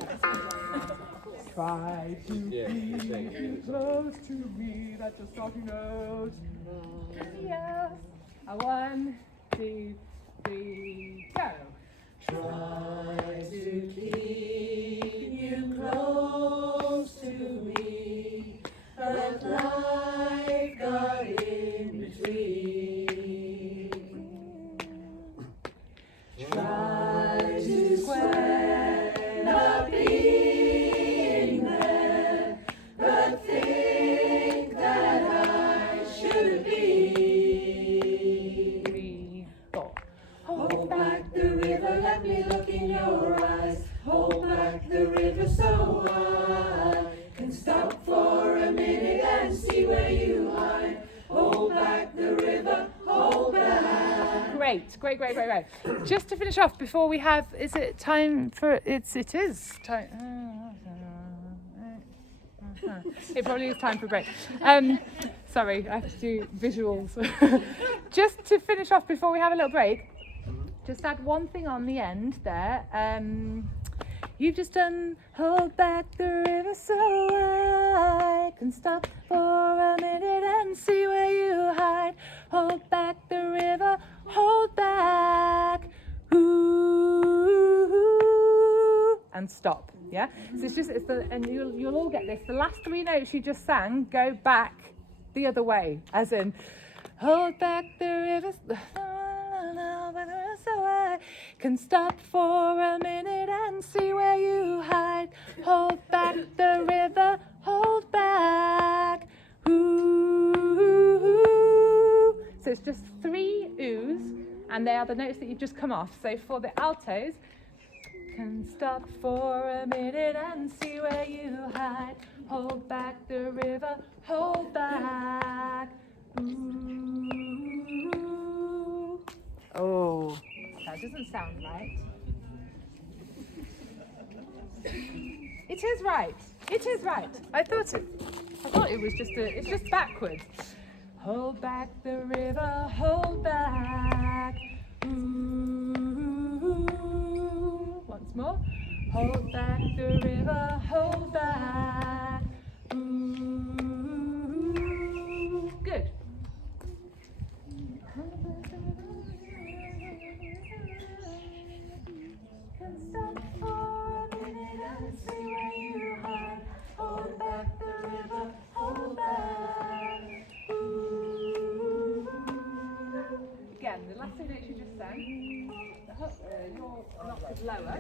Try to be close to me. That's your starting note. Yes. 1, 2, 3, go. Try to keep you close to me, but life got in between. Try to swear not being there, but think that I should have been. 3, 4. Hold back the river, let me look in your eyes. Hold back the river so I can stop for a minute and see where you hide. Hold back the river, hold back. Great, great, great, great, great. Just to finish off before we have, is it time for, it is time. It probably is time for a break. Sorry, I have to do visuals. Just to finish off before we have a little break, just add one thing on the end there. You've just done hold back the river so I can stop for a minute and see where you hide. Hold back the river, hold back, ooh, and stop. Yeah. So it's the and you'll all get this. The last 3 notes you just sang go back the other way, as in, hold back the river so I can stop for a minute and see where you hide. Hold back the river, hold back. Ooh. So it's just 3 oohs, and they are the notes that you've just come off. So for the altos, can stop for a minute and see where you hide. Hold back the river, hold back. Ooh. Oh, that doesn't sound right. It is right. It is right. I thought it was it's just backwards. Hold back the river, hold back. Ooh. Once more. Hold back the river, hold back. Ooh. Good. Can stop for a minute and see where you hide. Hold back the river, hold back. Ooh. Again, the last 2 notes you just sang, your octave lower.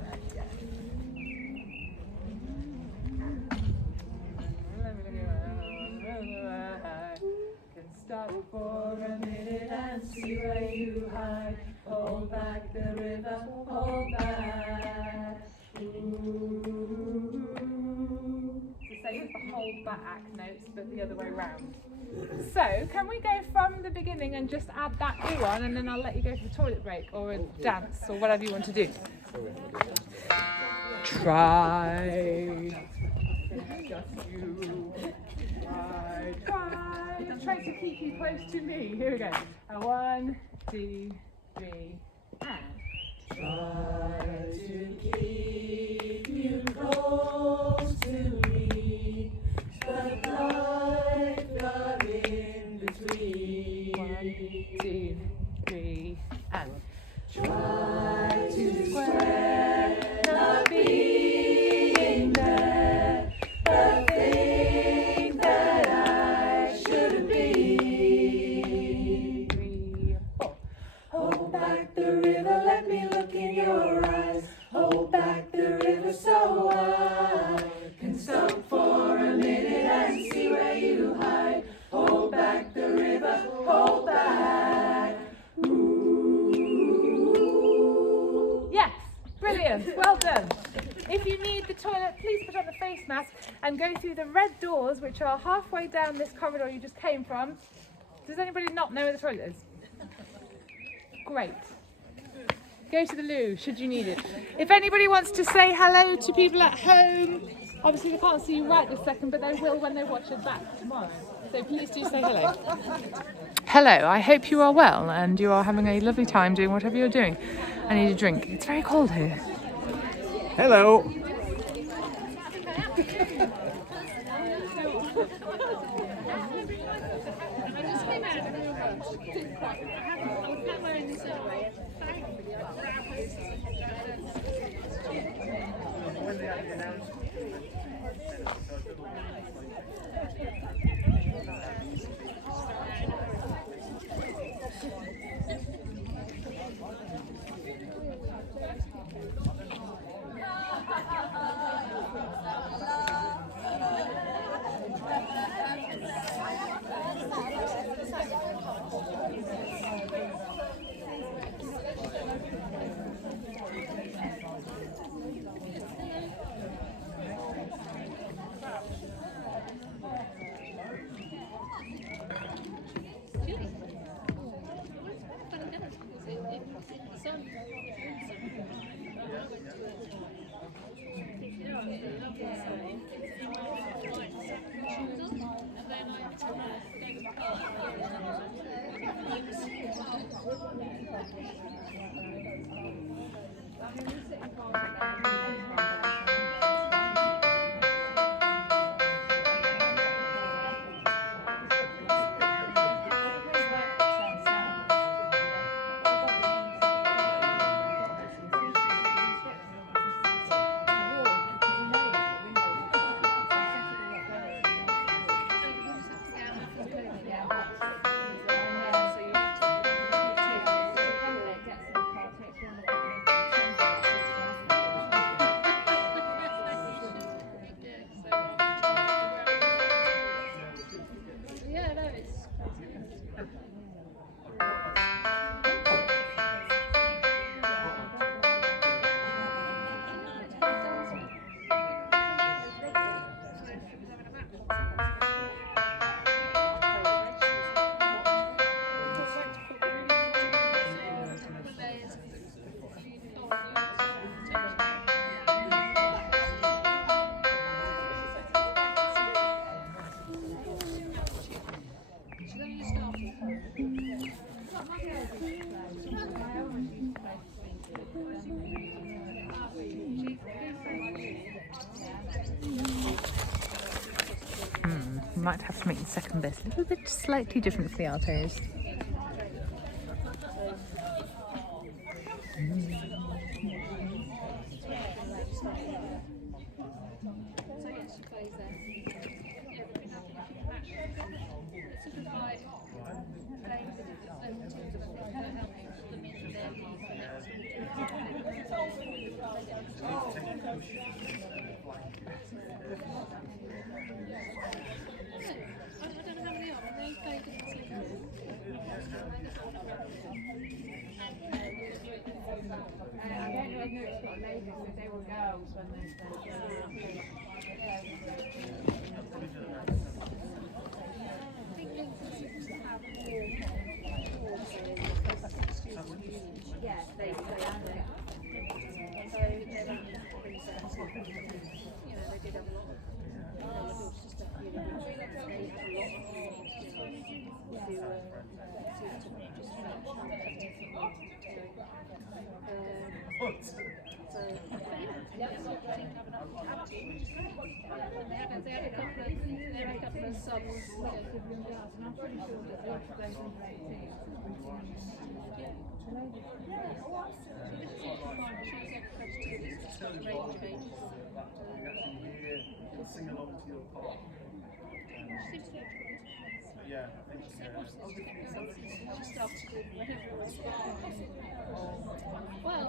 Can stop for a minute and see where you hide. Hold back the river, hold back. Ooh. It's the same as the hold back notes, but the other way round. So, can we go from the beginning and just add that ooh on, and then I'll let you go for the toilet break or a dance or whatever you want to do. Try. Just you. Try to keep you close to me. Here we go. 1, 2, 3, and. Try to keep you close to me, but life got in between. 1, 2, 3, and. Try to swear not being there, but think that I shouldn't be. 3, 4. Hold back the river, let me look in your eyes. Hold back the river so I can stop for a minute and see where you hide. Hold back the river, hold back. Ooh. Yes, brilliant, well done. If you need the toilet, please put on the face mask and go through the red doors, which are halfway down this corridor you just came from. Does anybody not know where the toilet is? Great. Go to the loo, should you need it. If anybody wants to say hello to people at home, obviously they can't see you right this second, but they will when they watch it back tomorrow. So please do say hello. Hello, I hope you are well and you are having a lovely time doing whatever you're doing. I need a drink. It's very cold here. Hello. might have to make the second bit a little bit slightly different for the altos. Sing along to your part. Yeah, I think well,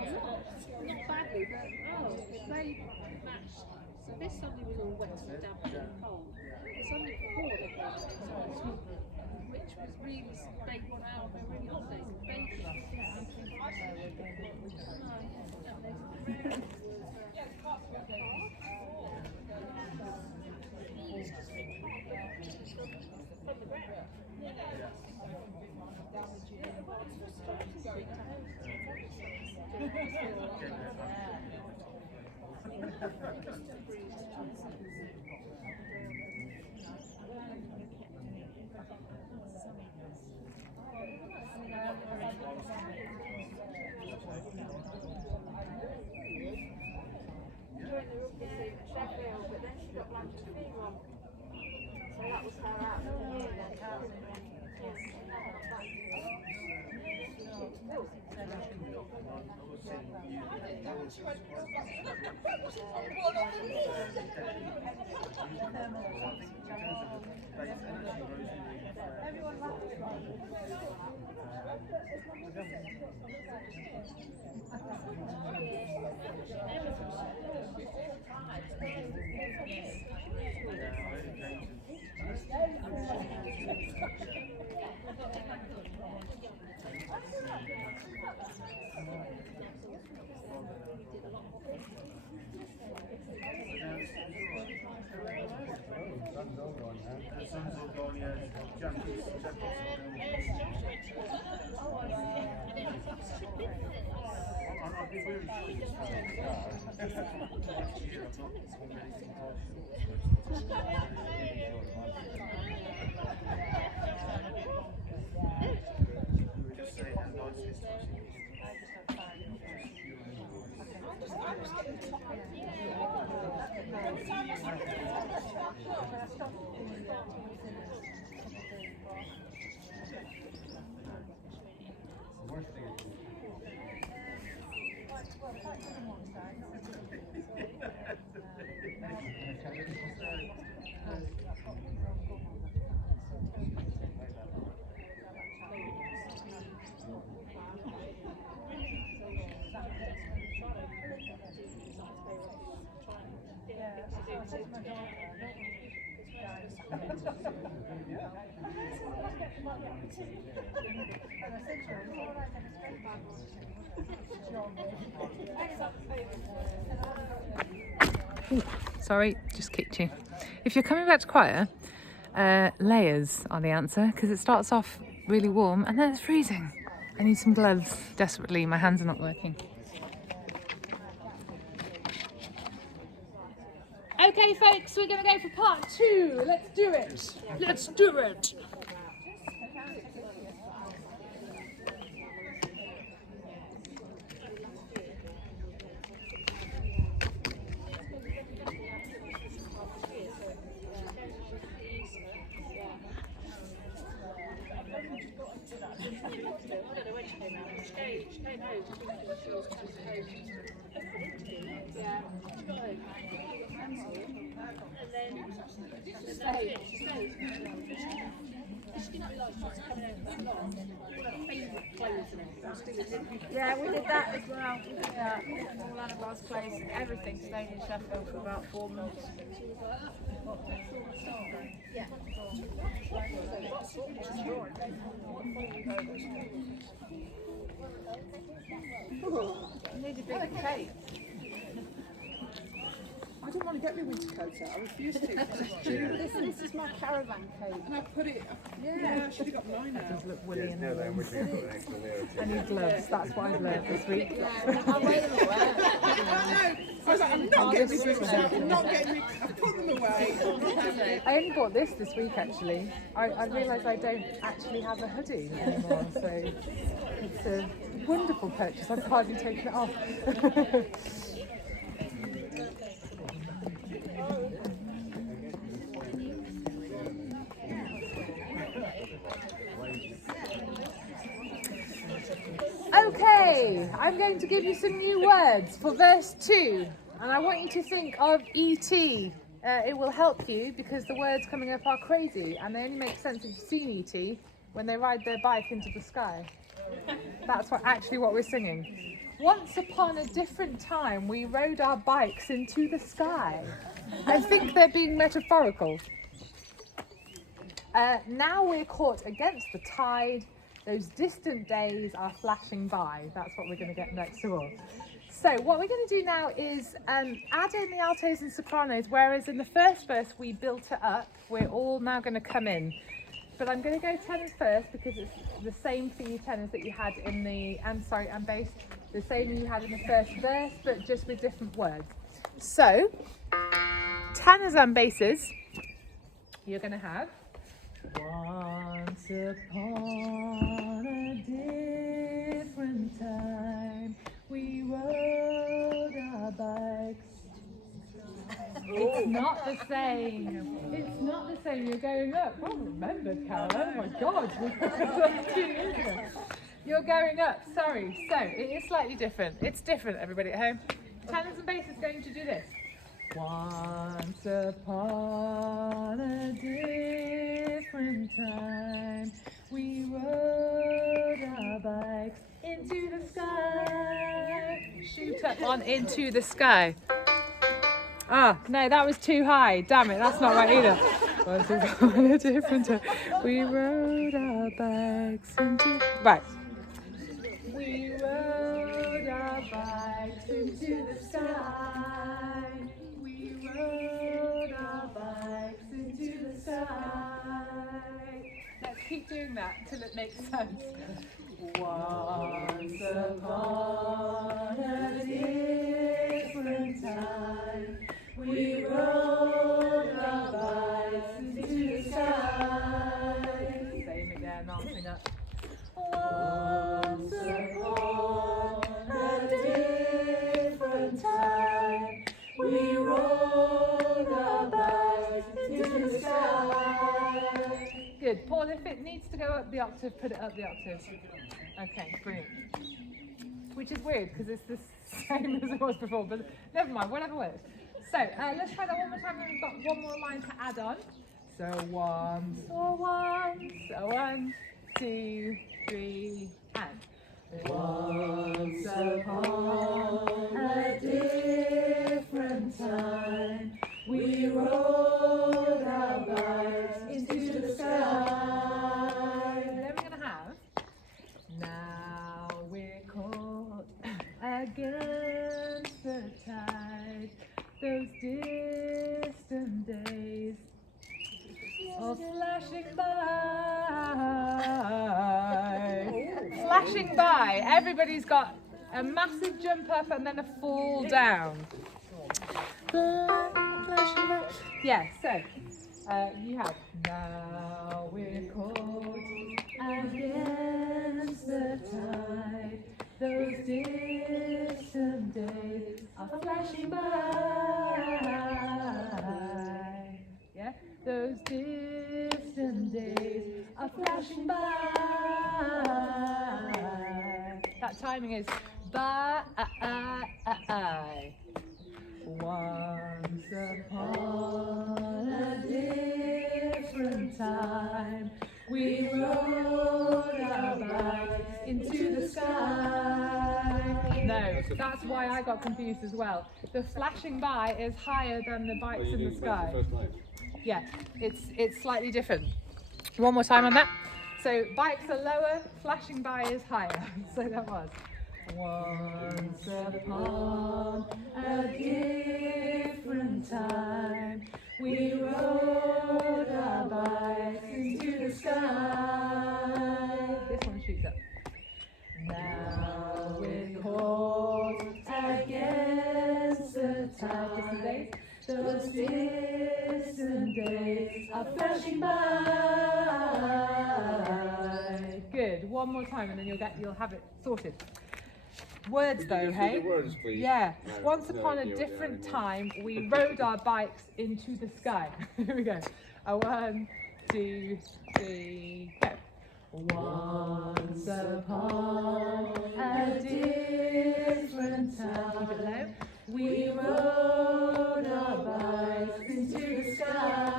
not badly, but if they matched. So this Sunday was all wet and damp and cold. The Sunday before they played outside, which was really, they won out, they were really hot days, baking. Ooh, sorry, just kicked you. If you're coming back to choir, layers are the answer, because it starts off really warm and then it's freezing. I need some gloves desperately, my hands are not working. Okay folks, we're going to go for part 2. Let's do it. Let's do it. Yeah, we did that as well. We did that. All Annabelle's clothes, everything stayed in Sheffield for about 4 months. Yeah. You need a bigger cape. I didn't want to get my winter coat out. I refused to. This is my caravan cape. And I put it. Yeah, I should have got mine out. Does look woolly in the warm. I need gloves. That's what I've learned this week. I'll wear them away. I was like, I'm not getting my boots out. I'm not getting. I put them away. I only bought this week actually. I realised I don't actually have a hoodie anymore, so it's a wonderful purchase. I've hardly taken it off. Okay, I'm going to give you some new words for verse 2, and I want you to think of E.T. It will help you because the words coming up are crazy and they only make sense if you've seen E.T. when they ride their bike into the sky. That's actually what we're singing. Once upon a different time, we rode our bikes into the sky. I think they're being metaphorical. Now we're caught against the tide. Those distant days are flashing by. That's what we're going to get next of all. So what we're going to do now is add in the altos and sopranos, whereas in the first verse we built it up. We're all now going to come in. But I'm going to go tenors first because it's the same for you tenors that you had in the, and bass, the same you had in the first verse, but just with different words. So, tenors and basses, you're going to have once upon a different time, we rode our bikes. It's not the same. It's not the same. You're going up. Well remembered, Carol. Oh my God. 2 years ago. You're going up. Sorry. So it is slightly different. It's different, everybody at home. Tenors and bass is going to do this. Once upon a different time, we rode our bikes into the sky. Shoot up on into the sky. Ah, no, that was too high. Damn it, that's not right either. Once upon a different time, we rode our bikes into... Right. We rode our bikes into the sky. We rode our bikes into the sky. Let's keep doing that till it makes sense. Once upon a different time, we rode our bikes into the sky. Same again, mounting up. Once upon a different time, we rode our bikes into the sky. Good. Paul, if it needs to go up the octave, put it up the octave. Okay, brilliant. Which is weird because it's the same as it was before, but never mind, whatever works. So let's try that one more time, and we've got one more line to add on. So one, 2, 3, and once upon a different time, we rode our bikes into the sky. Then we're gonna have now we're caught against the tide. Those distant days are flashing by. Flashing by. Everybody's got a massive jump up and then a fall down. Flashing by. Yeah, so you have now we're caught against the tide. Those distant days are flashing by. Yeah, those distant days are flashing by. That timing is by. Once upon a different time, We rode our bikes into the sky. No, that's why I got confused as well. The flashing by is higher than the bikes in the sky. Yeah, it's slightly different. One more time on that. So bikes are lower, flashing by is higher. So that was. Once upon a different time, we rode our bikes into the sky. This one shoots up. Now we're caught against the tide. Those distant days are flashing by. Good. One more time, and then you'll have it sorted. Words though, hey? Words, please. Yeah. No, Once no upon a idea what they are different anymore. time, we rode our bikes into the sky. Here we go. 1, 2, 3, go. Once upon a different time, keep it low, we rode our bikes into the sky.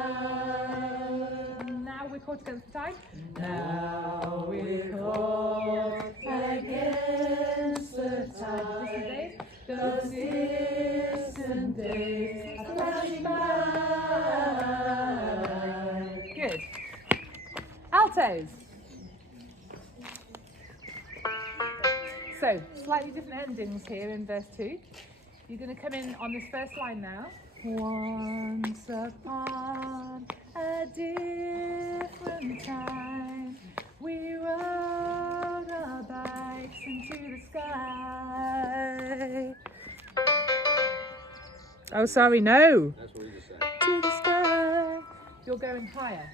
Now we're caught against the tide. Now we're caught against the tide. Those distant days are flashing by. Good. Altos. So, slightly different endings here in verse 2. You're going to come in on this first line now. Once upon a different time, we rode our bikes into the sky. Oh, sorry, no. That's what he just said. To the sky. You're going higher.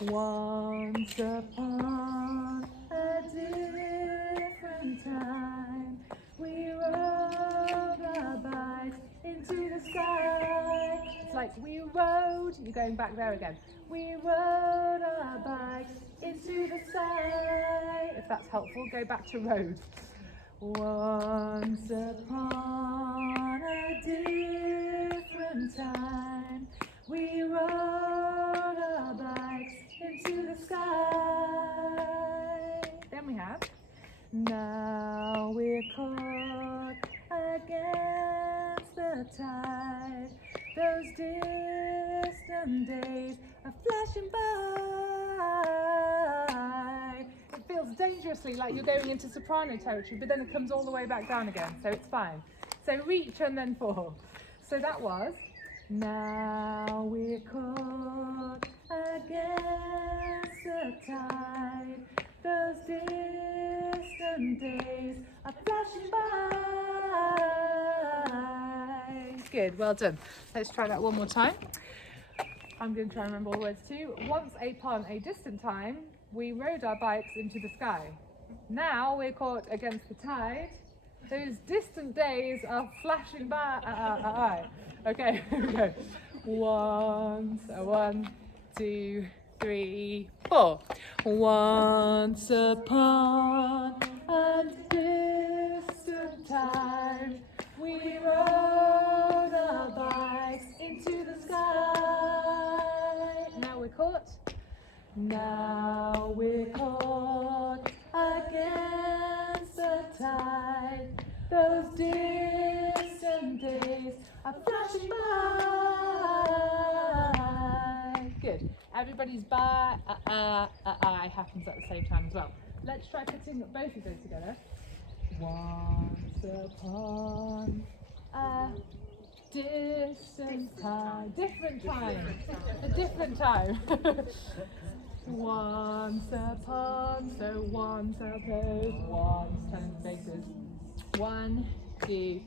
Once upon a different time, we rode our bikes into the sky. It's like we rode, you're going back there again. We rode our bikes into the sky. If that's helpful, go back to road. Once upon a different time, we rode our bikes into the sky. Then we have, now we're caught against the tide. Those distant days are flashing by. It feels dangerously like you're going into soprano territory, but then it comes all the way back down again, so it's fine. So reach and then fall. So that was, now we're caught against the tide. Those distant days are flashing by. Good, well done. Let's try that one more time. I'm going to try and remember all the words too. Once upon a distant time, we rode our bikes into the sky. Now we're caught against the tide. Those distant days are flashing by. Okay, here we go. 1, 2, 3, 4. Once upon a distant time, we rode our bikes into the sky. Now we're caught. Now we're caught against the tide. Those distant days are flashing by. Good. Everybody's by, happens at the same time as well. Let's try putting both of those together. Once upon a distant time. Different time. A different time. Once upon, so once suppose, once 10 spaces. 1, 2,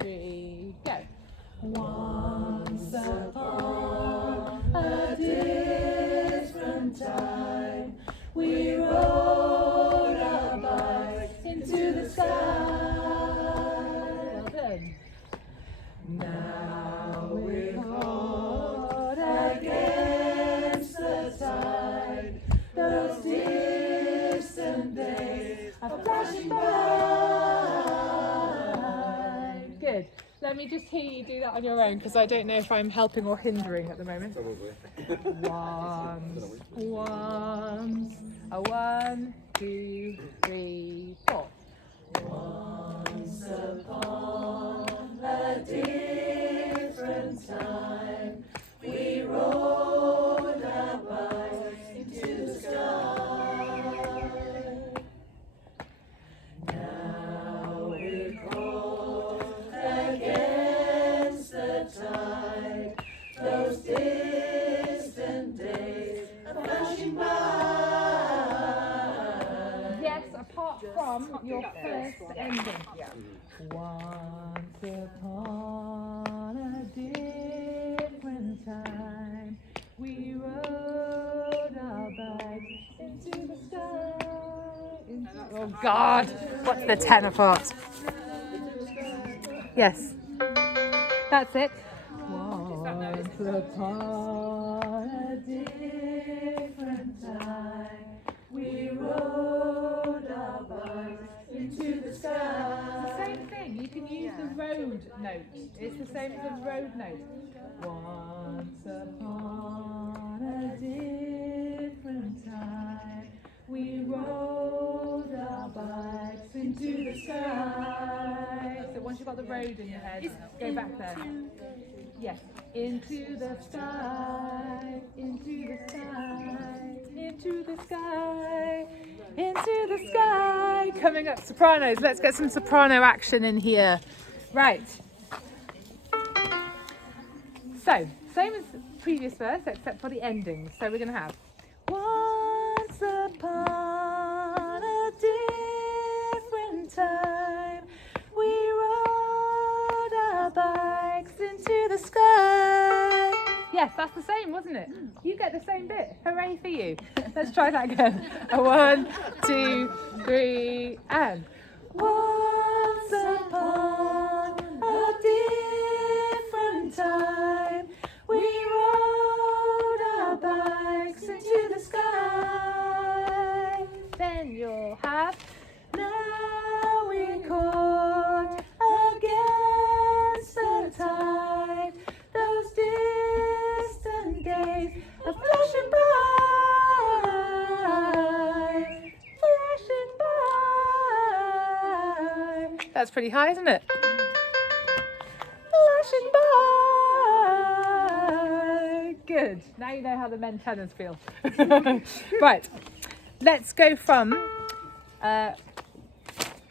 3, go. Once upon a different time, we rode our bikes into the sky. Well done. Now we're caught against the tide. Those distant days are flashing by. Good. Let me just hear you do that on your own, because I don't know if I'm helping or hindering at the moment. Probably. Ones. A 1, 2, 3, 4. Once upon a different time, we rode our bikes into the sky. Now we're caught against the tide, those distant days are flashing by. Yes, apart from your first ending. Once upon a different time, we rode our bikes into the sky. Oh God, what's the tenor part? Yes, that's it. Once upon a different time, we rode our bikes into the sky. It's the same thing. You can use the road note. It's the same as a road note. Once upon a different time, we rode our bikes into the sky. So once you've got the road in your head, go back there. Yes. Into the sky, into the sky, into the sky, into the sky. Coming up, sopranos. Let's get some soprano action in here. Right. So, same as previous verse, except for the endings. So we're going to have once upon a different time, we rode our bikes into the sky. Yes, that's the same, wasn't it? You get the same bit. Hooray for you. Let's try that again. A 1, 2, 3, and once upon a different time, we rode our bikes into the sky. Then you'll have now we're caught against the tide, those distant days are flashing by, flashing by. That's pretty high, isn't it? Flashing by. Good. Now you know how the men tenors feel. Right. Let's go from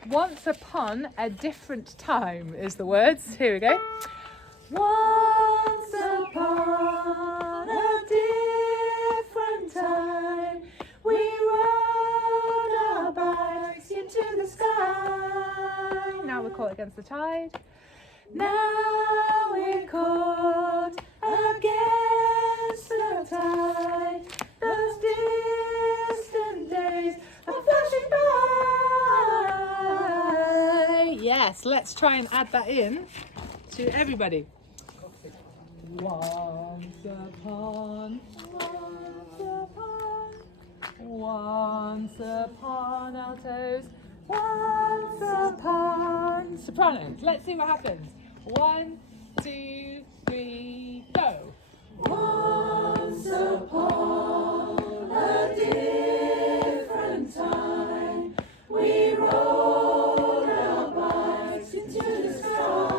once upon a different time is the words. Here we go. Once upon a different time, we rode our bikes into the sky. Now we're caught against the tide. Now we're caught against the tide. Those distant days are flashing by. Yes, let's try and add that in to everybody. Once upon altos, once upon sopranos. Let's see what happens. 1, 2, 3, go. Once upon a different time, we rode our bikes into the sky.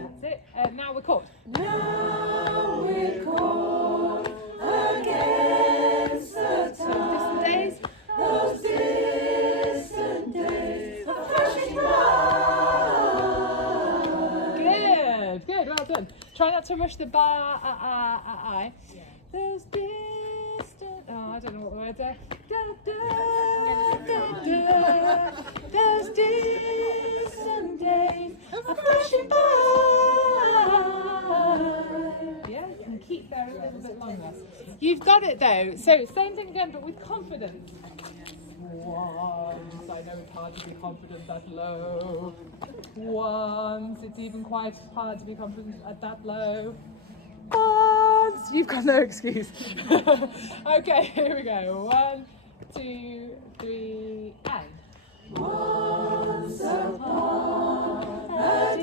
That's it. Now we're caught. Now we're caught against the Distant tide. days. Those distant days are flashing by. Good, good, well done. Try not to rush the bar, I. Those distant, oh, I don't know what the words are. Those distant days are flashing by. Yeah, you can keep there a little bit longer. You've got it though. So same thing again, but with confidence. Once, I know it's hard to be confident that low. Once, it's even quite hard to be confident at that low. Once, you've got no excuse. Okay, here we go. 1, 2, 3, and. Once upon a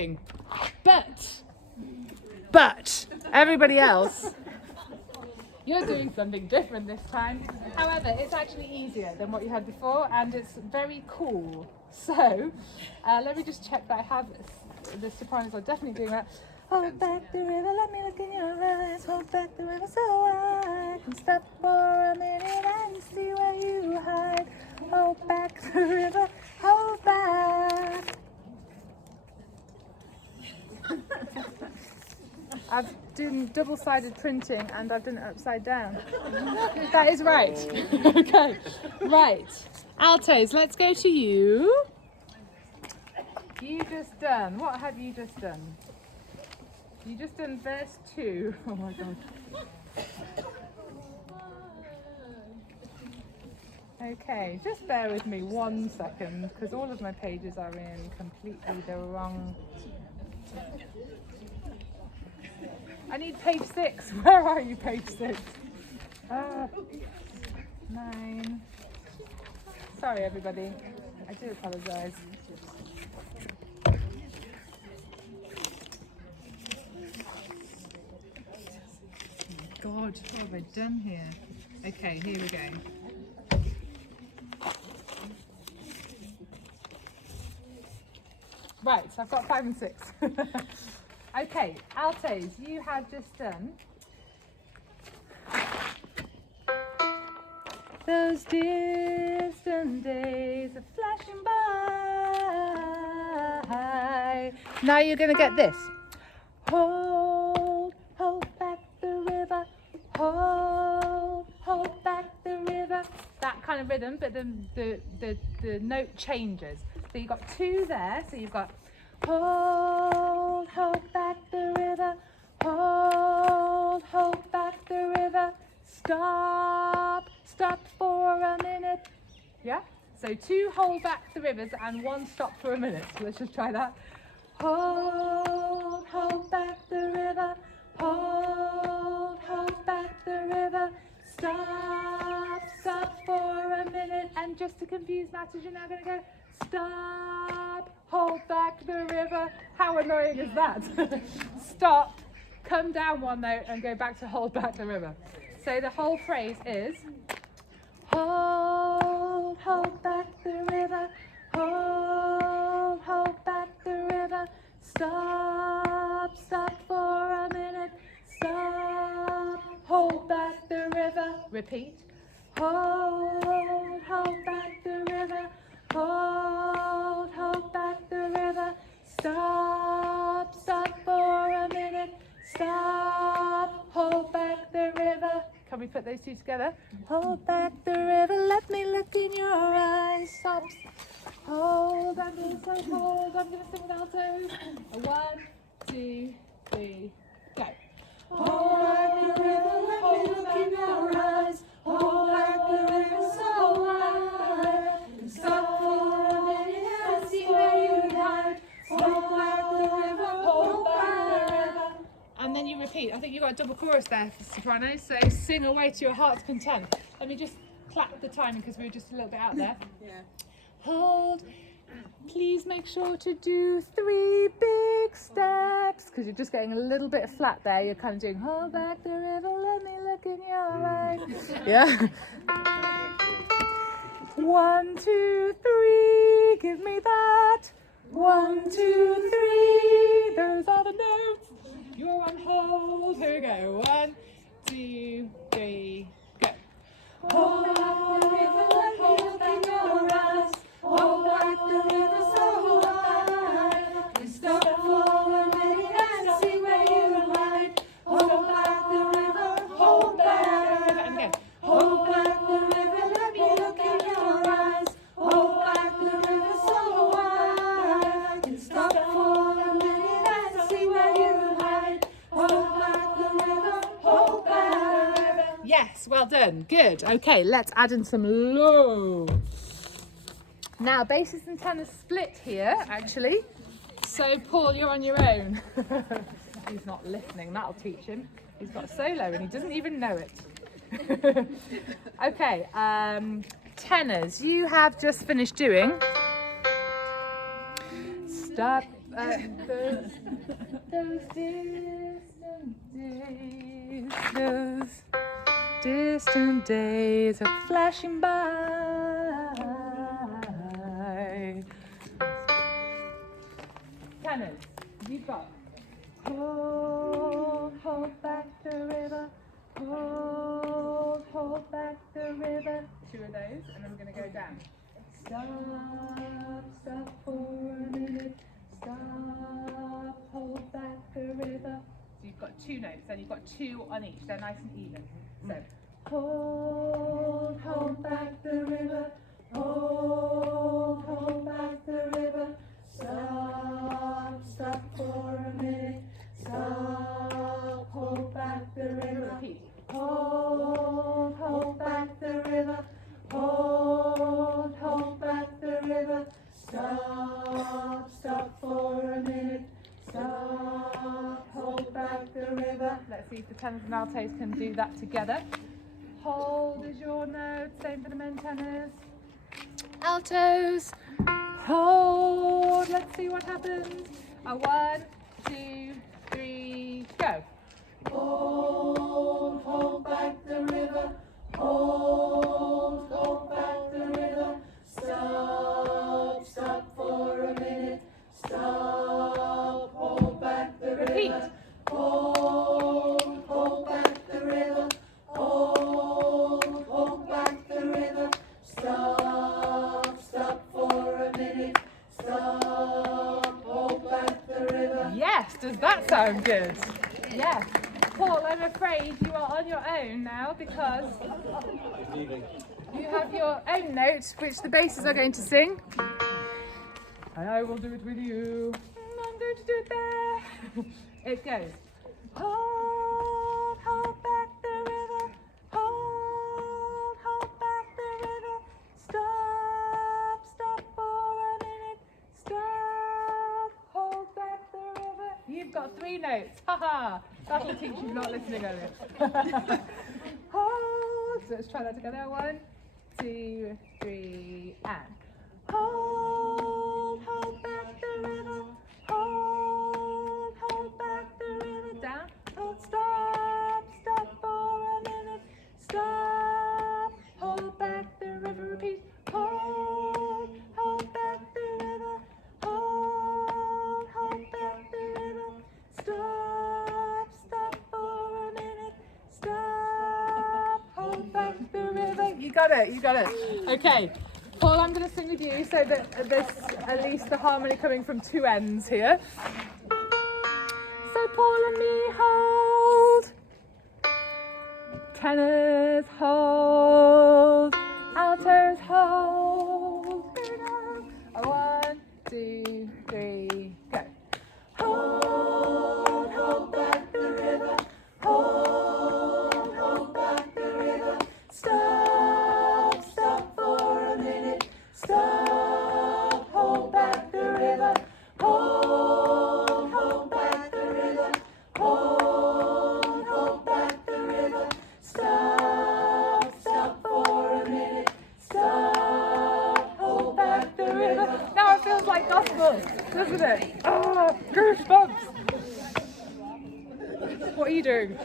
doing. But everybody else, you're doing something different this time. However, it's actually easier than what you had before, and it's very cool. So, let me just check that I have the sopranos are definitely doing that. Hold back the river, let me look in your eyes. Hold back the river so I can stop for a minute and see where you hide. Hold back the river, hold back. I've done double-sided printing and I've done it upside down. That is right. Okay, right. Altos, let's go to you. You just done, what have you just done? You just done verse 2. Oh my god. Okay, just bear with me 1 second because all of my pages are in completely the wrong. I need page 6. Where are you, page 6? 9. Sorry, everybody. I do apologise. God, what have I done here? Okay, here we go. Right, so I've got 5 and 6. Okay, altos, you have just done those distant days are flashing by. Now you're going to get this. Hold back the river. Hold back the river. That kind of rhythm, but the note changes. So you've got 2 there. So you've got hold back the river. Hold back the river. Stop for a minute. Yeah? So 2 hold back the rivers and 1 stop for a minute. So let's just try that. Hold back the river. Hold back the river. Stop for a minute. And just to confuse matters, you're now going to go stop, hold back the river. How annoying is that? Stop, come down 1 note and go back to hold back the river. So the whole phrase is hold back the river. Hold back the river. Stop for a minute. Stop, hold back the river. Repeat. Hold back the river. Hold back the river. Stop for a minute. Stop, hold back the river. Can we put those 2 together? Hold back the river, let me look in your eyes. Stop. Hold, I'm going to say hold, I'm going to sing with altos. 1, 2, 3, go. Hold back the river, let me look in your eyes. Hold back the river so wide. Stop for a minute and see where you hide. Hold back the river, hold back the river. And then you repeat. I think you got a double chorus there for sopranos, so sing away to your heart's content. Let me just clap the timing because we were just a little bit out there. Yeah. Hold. Please make sure to do 3 big steps because you're just getting a little bit flat there. You're kind of doing hold back the river, let me look in your eyes. Yeah. 1, 2, 3, give me that. 1, 2, 3, those are the notes. You're on hold. Here we go. 1, 2, 3, go. Hold back the river, let me look in your eyes. Hold back the river so wide. Stop for a minute and see where you hide. Hold back the river, hold back. And again. Hold back the river, let me look in your eyes. Hold back the river so wide. Stop for a minute and see where you hide. Hold back the river, hold back. Yes, well done. Good. Okay, let's add in some low. Now, basses and tenors split here, actually. So, Paul, you're on your own. He's not listening. That'll teach him. He's got a solo and he doesn't even know it. Okay, tenors, you have just finished doing Stop those distant days, those distant days are flashing by. Tenors, you've got hold back the river, hold back the river. 2 of those, and then we're going to go down. Stop for a minute, stop, hold back the river. So you've got 2 notes, and you've got 2 on each, they're nice and even. So, hold back the river, hold back the river. Stop for a minute, stop, hold back the river. Repeat. Hold back the river, hold back the river. Stop for a minute, stop, hold back the river. Let's see if the tenors and altos can do that together. Hold is your note, same for the main tenors. Altos, hold, let's see what happens. 1, 2, 3, go. Hold back the river, hold back the river. Stop for a minute, stop, hold back the river. Repeat. Hold back the river, hold back the river. Stop for a minute, stop, hold back the river. Yes, does that sound good? Yes. Paul, I'm afraid you are on your own now because you have your own note which the basses are going to sing. And I will do it with you. I'm going to do it there. It goes. Hold back the river. Hold back the river. Stop for a minute. Stop, hold back the river. You've got 3 notes. Haha. That'll teach you not listening earlier. Hold. So let's try that together. 1, 2, 3, and hold back the river. Hold back the river. Down. Stop for a minute. Stop. Hold back the river. Repeat. Hold back the river. Hold back the river. Stop for a minute. Stop. Hold back the river. You got it. Okay. Paul, I'm going to sing with you so that there's at least the harmony coming from 2 ends here. So Paul and me hold. Tenors hold. Altos hold. 1, 2, 3, go. Hold back the river. Hold back the river. Stop for a minute. Stop, hold back the river. Hold back the river. Hold back the river. Stop for a minute. Stop, hold back the river. Now it feels like gospel, doesn't it? Oh, goosebumps. What are you doing?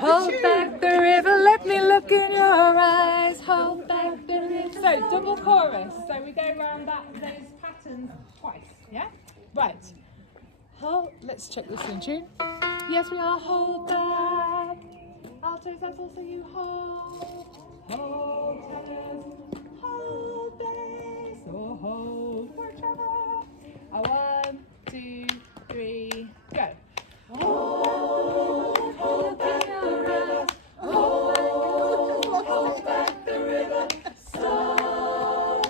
Hold back the river, let me look in your eyes. Hold back the river. So double chorus. So we go around those patterns twice. Yeah. Right. Hold. Let's check this in tune. Yes, we are. Hold back. Altos. That's also you. Hold. Hold tenors. Hold bass. Or hold whichever. 1, 2, 3, go. Hold back the river. Hold back the river. Stop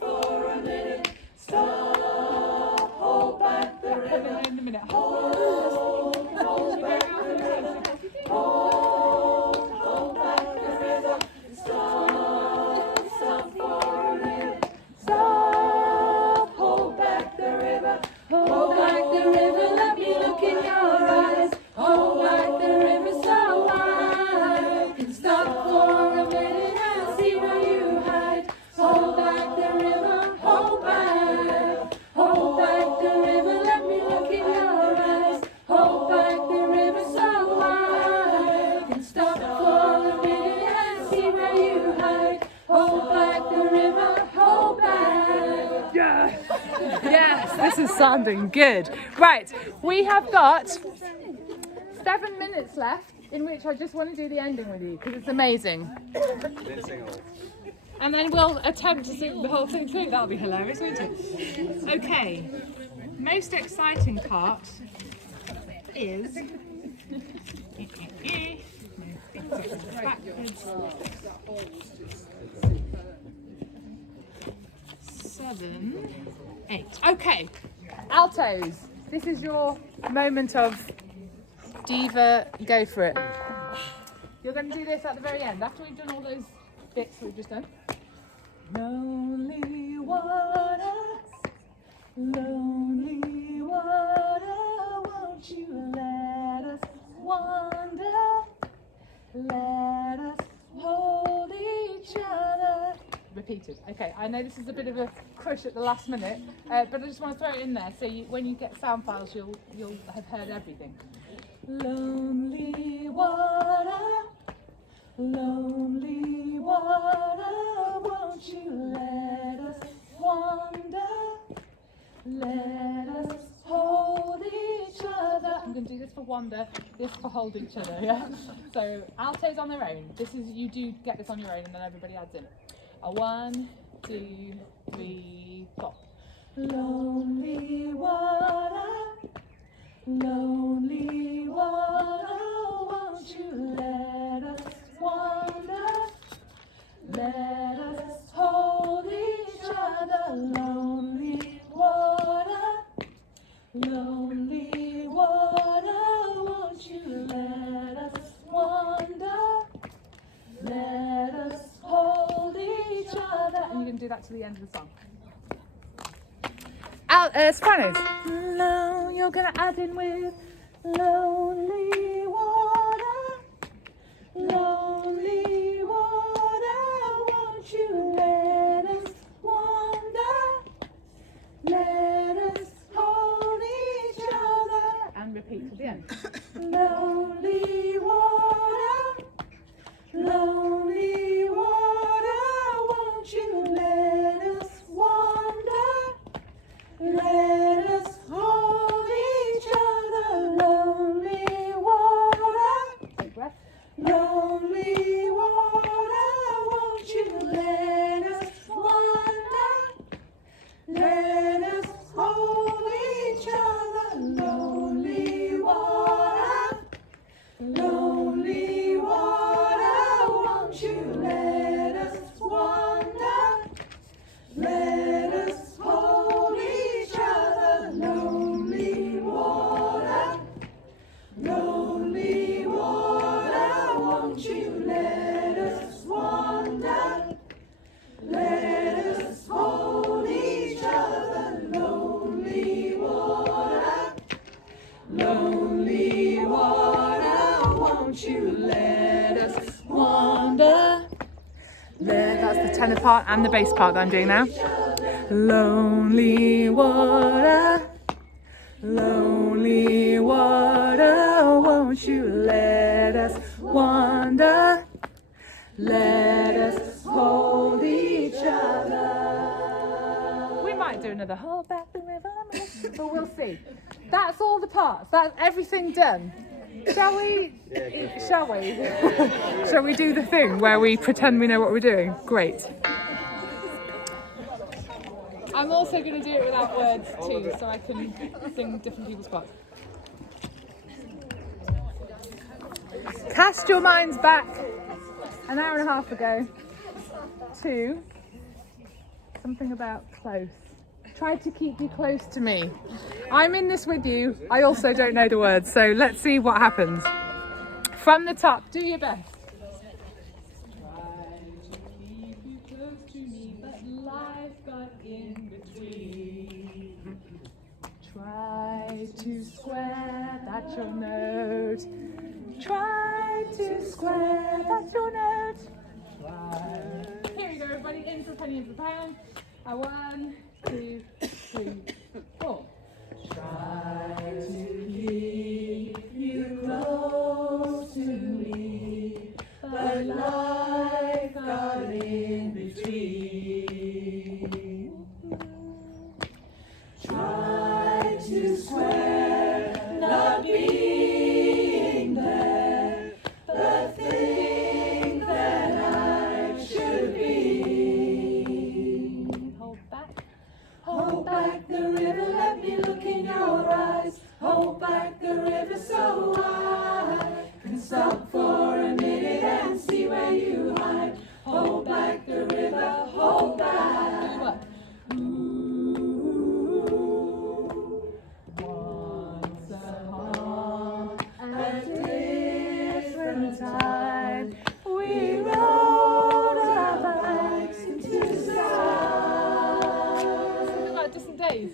for a minute. Stop, hold back the river. In a minute. Hold back the river. Hold back the river. Stop for a minute. Stop, hold back the river. Hold back stop for a minute and see where you hide. Hold back the river, hold back. Yes! Yes, this is sounding good. Right, we have got 7 minutes left in which I just want to do the ending with you because it's amazing. And then we'll attempt to sing the whole thing through. That'll be hilarious, won't it? Okay, most exciting part is... backwards. 7, 8. Okay, altos. This is your moment of diva. Go for it. You're going to do this at the very end after we've done all those bits we've just done. Lonely water, won't you let us wander? Let us hold each other. Repeated. Okay, I know this is a bit of a crush at the last minute, but I just want to throw it in there so when you get sound files, you'll have heard everything. Lonely water, won't you let us wander? Let us hold each other. I'm going to do this for wander, this for hold each other, yeah? So altos on their own. You do get this on your own and then everybody adds in. 1, 2, 3, 4. Lonely water, won't you let us wander? Let us hold each other. Lonely water, won't you let us wander? Let us hold each other. And you can do that to the end of the song. Sopranos. You're going to add in with lonely water, won't you let us wander? Let us hold each other. And repeat to the end. Lonely water, won't you let us wander? Let us hold each other. Lonely water, take breath. Lonely water, won't you let us wander? Let us hold each other. Lonely water, won't you let us wander? Let us hold each other. Lonely water, won't you let us wander? Let us hold each other. Lonely water, won't you let us wander? That's the tenor part and the bass part that I'm doing now. Lonely water, won't you let us wander? Let us hold each other. We might do another hold back the river, but we'll see. That's all the parts. That's everything done. Shall we? Shall we? Shall we do the thing where we pretend we know what we're doing? Great. I'm also going to do it without words too, so I can sing different people's parts. Cast your minds back an hour and a half ago to something about close. Try to keep you close to me. I'm in this with you. I also don't know the words, so let's see what happens. From the top, do your best. Try to keep you close to me, but life got in between. Try to square, that's your note. Try to square, that's your note. Try. Here we go, everybody. In for a penny, in for a pound. 1, 2, 3, 4. Try to keep you close to me. life got in between. Try to swear not being there, but think that I should be. Hold back the river, let me look in your eyes. Hold back the river so I can stop for a minute and see where you hide. Hold back the river, hold back. Once upon a different time, we rode our bikes into the sky. Something like Distant Days.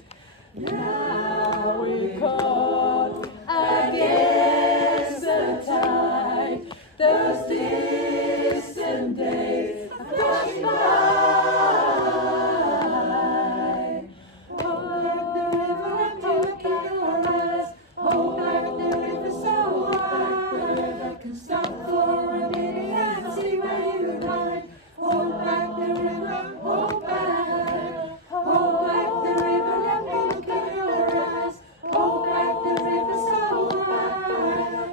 Now we're caught against the tide. Those distant days are flashing by. Hold back the river and look in your eyes. Hold back the river so I can stop for a minute and see where you hide. Hold back the river, hold back. Hold back the river, let me look in your eyes. Hold back the river so I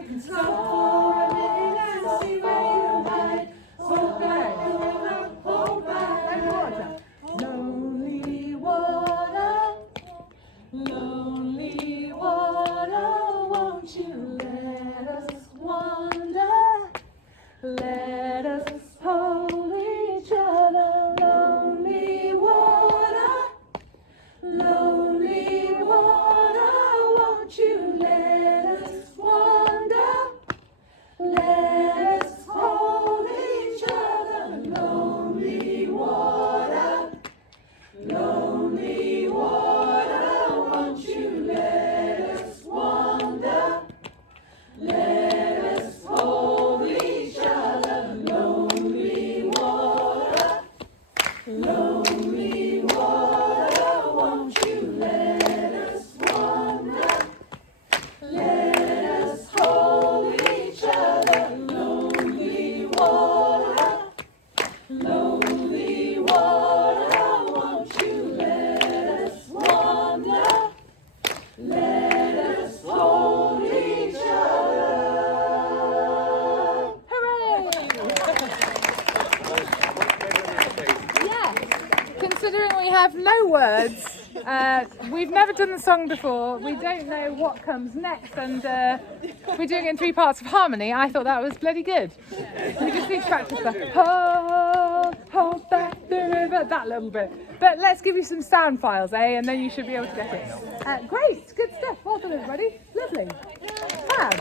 can stop for a minute and see where you hide. Hold back the river, hold back. Lonely water, won't you let us wander? Let us hold each other. Lonely water, won't you let us wander? Let us hold each other. Lonely water, won't you let us wander? Let us hold each other. Lonely water, won't you let us wander? Let us hold each other. Lonely water, won't you let us wander? Let us hold each other. Hooray! Yes, considering we have no words, we've never done the song before, we don't know what comes next, and we're doing it in 3 parts of harmony. I thought that was bloody good. We just need to practice the hold back the river, that little bit. But let's give you some sound files, and then you should be able to get it. Great, good stuff. Well done, everybody. Lovely. Fab.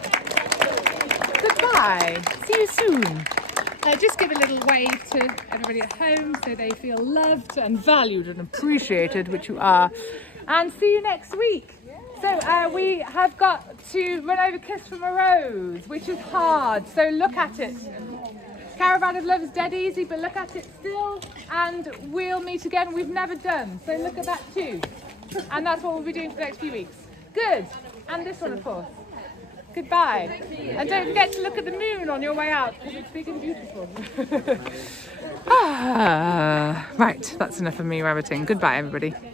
Goodbye. See you soon. Just give a little wave to everybody at home so they feel loved and valued and appreciated, which you are. And see you next week. So we have got to run over Kiss from a Rose, which is hard. So look at it. Caravan of Love is dead easy, but look at it still. And we'll meet again. We've never done. So look at that too. And that's what we'll be doing for the next few weeks. Good. And this one, of course. Goodbye. And don't forget to look at the moon on your way out, because it's big and beautiful. Right, that's enough of me rabbiting. Goodbye, everybody.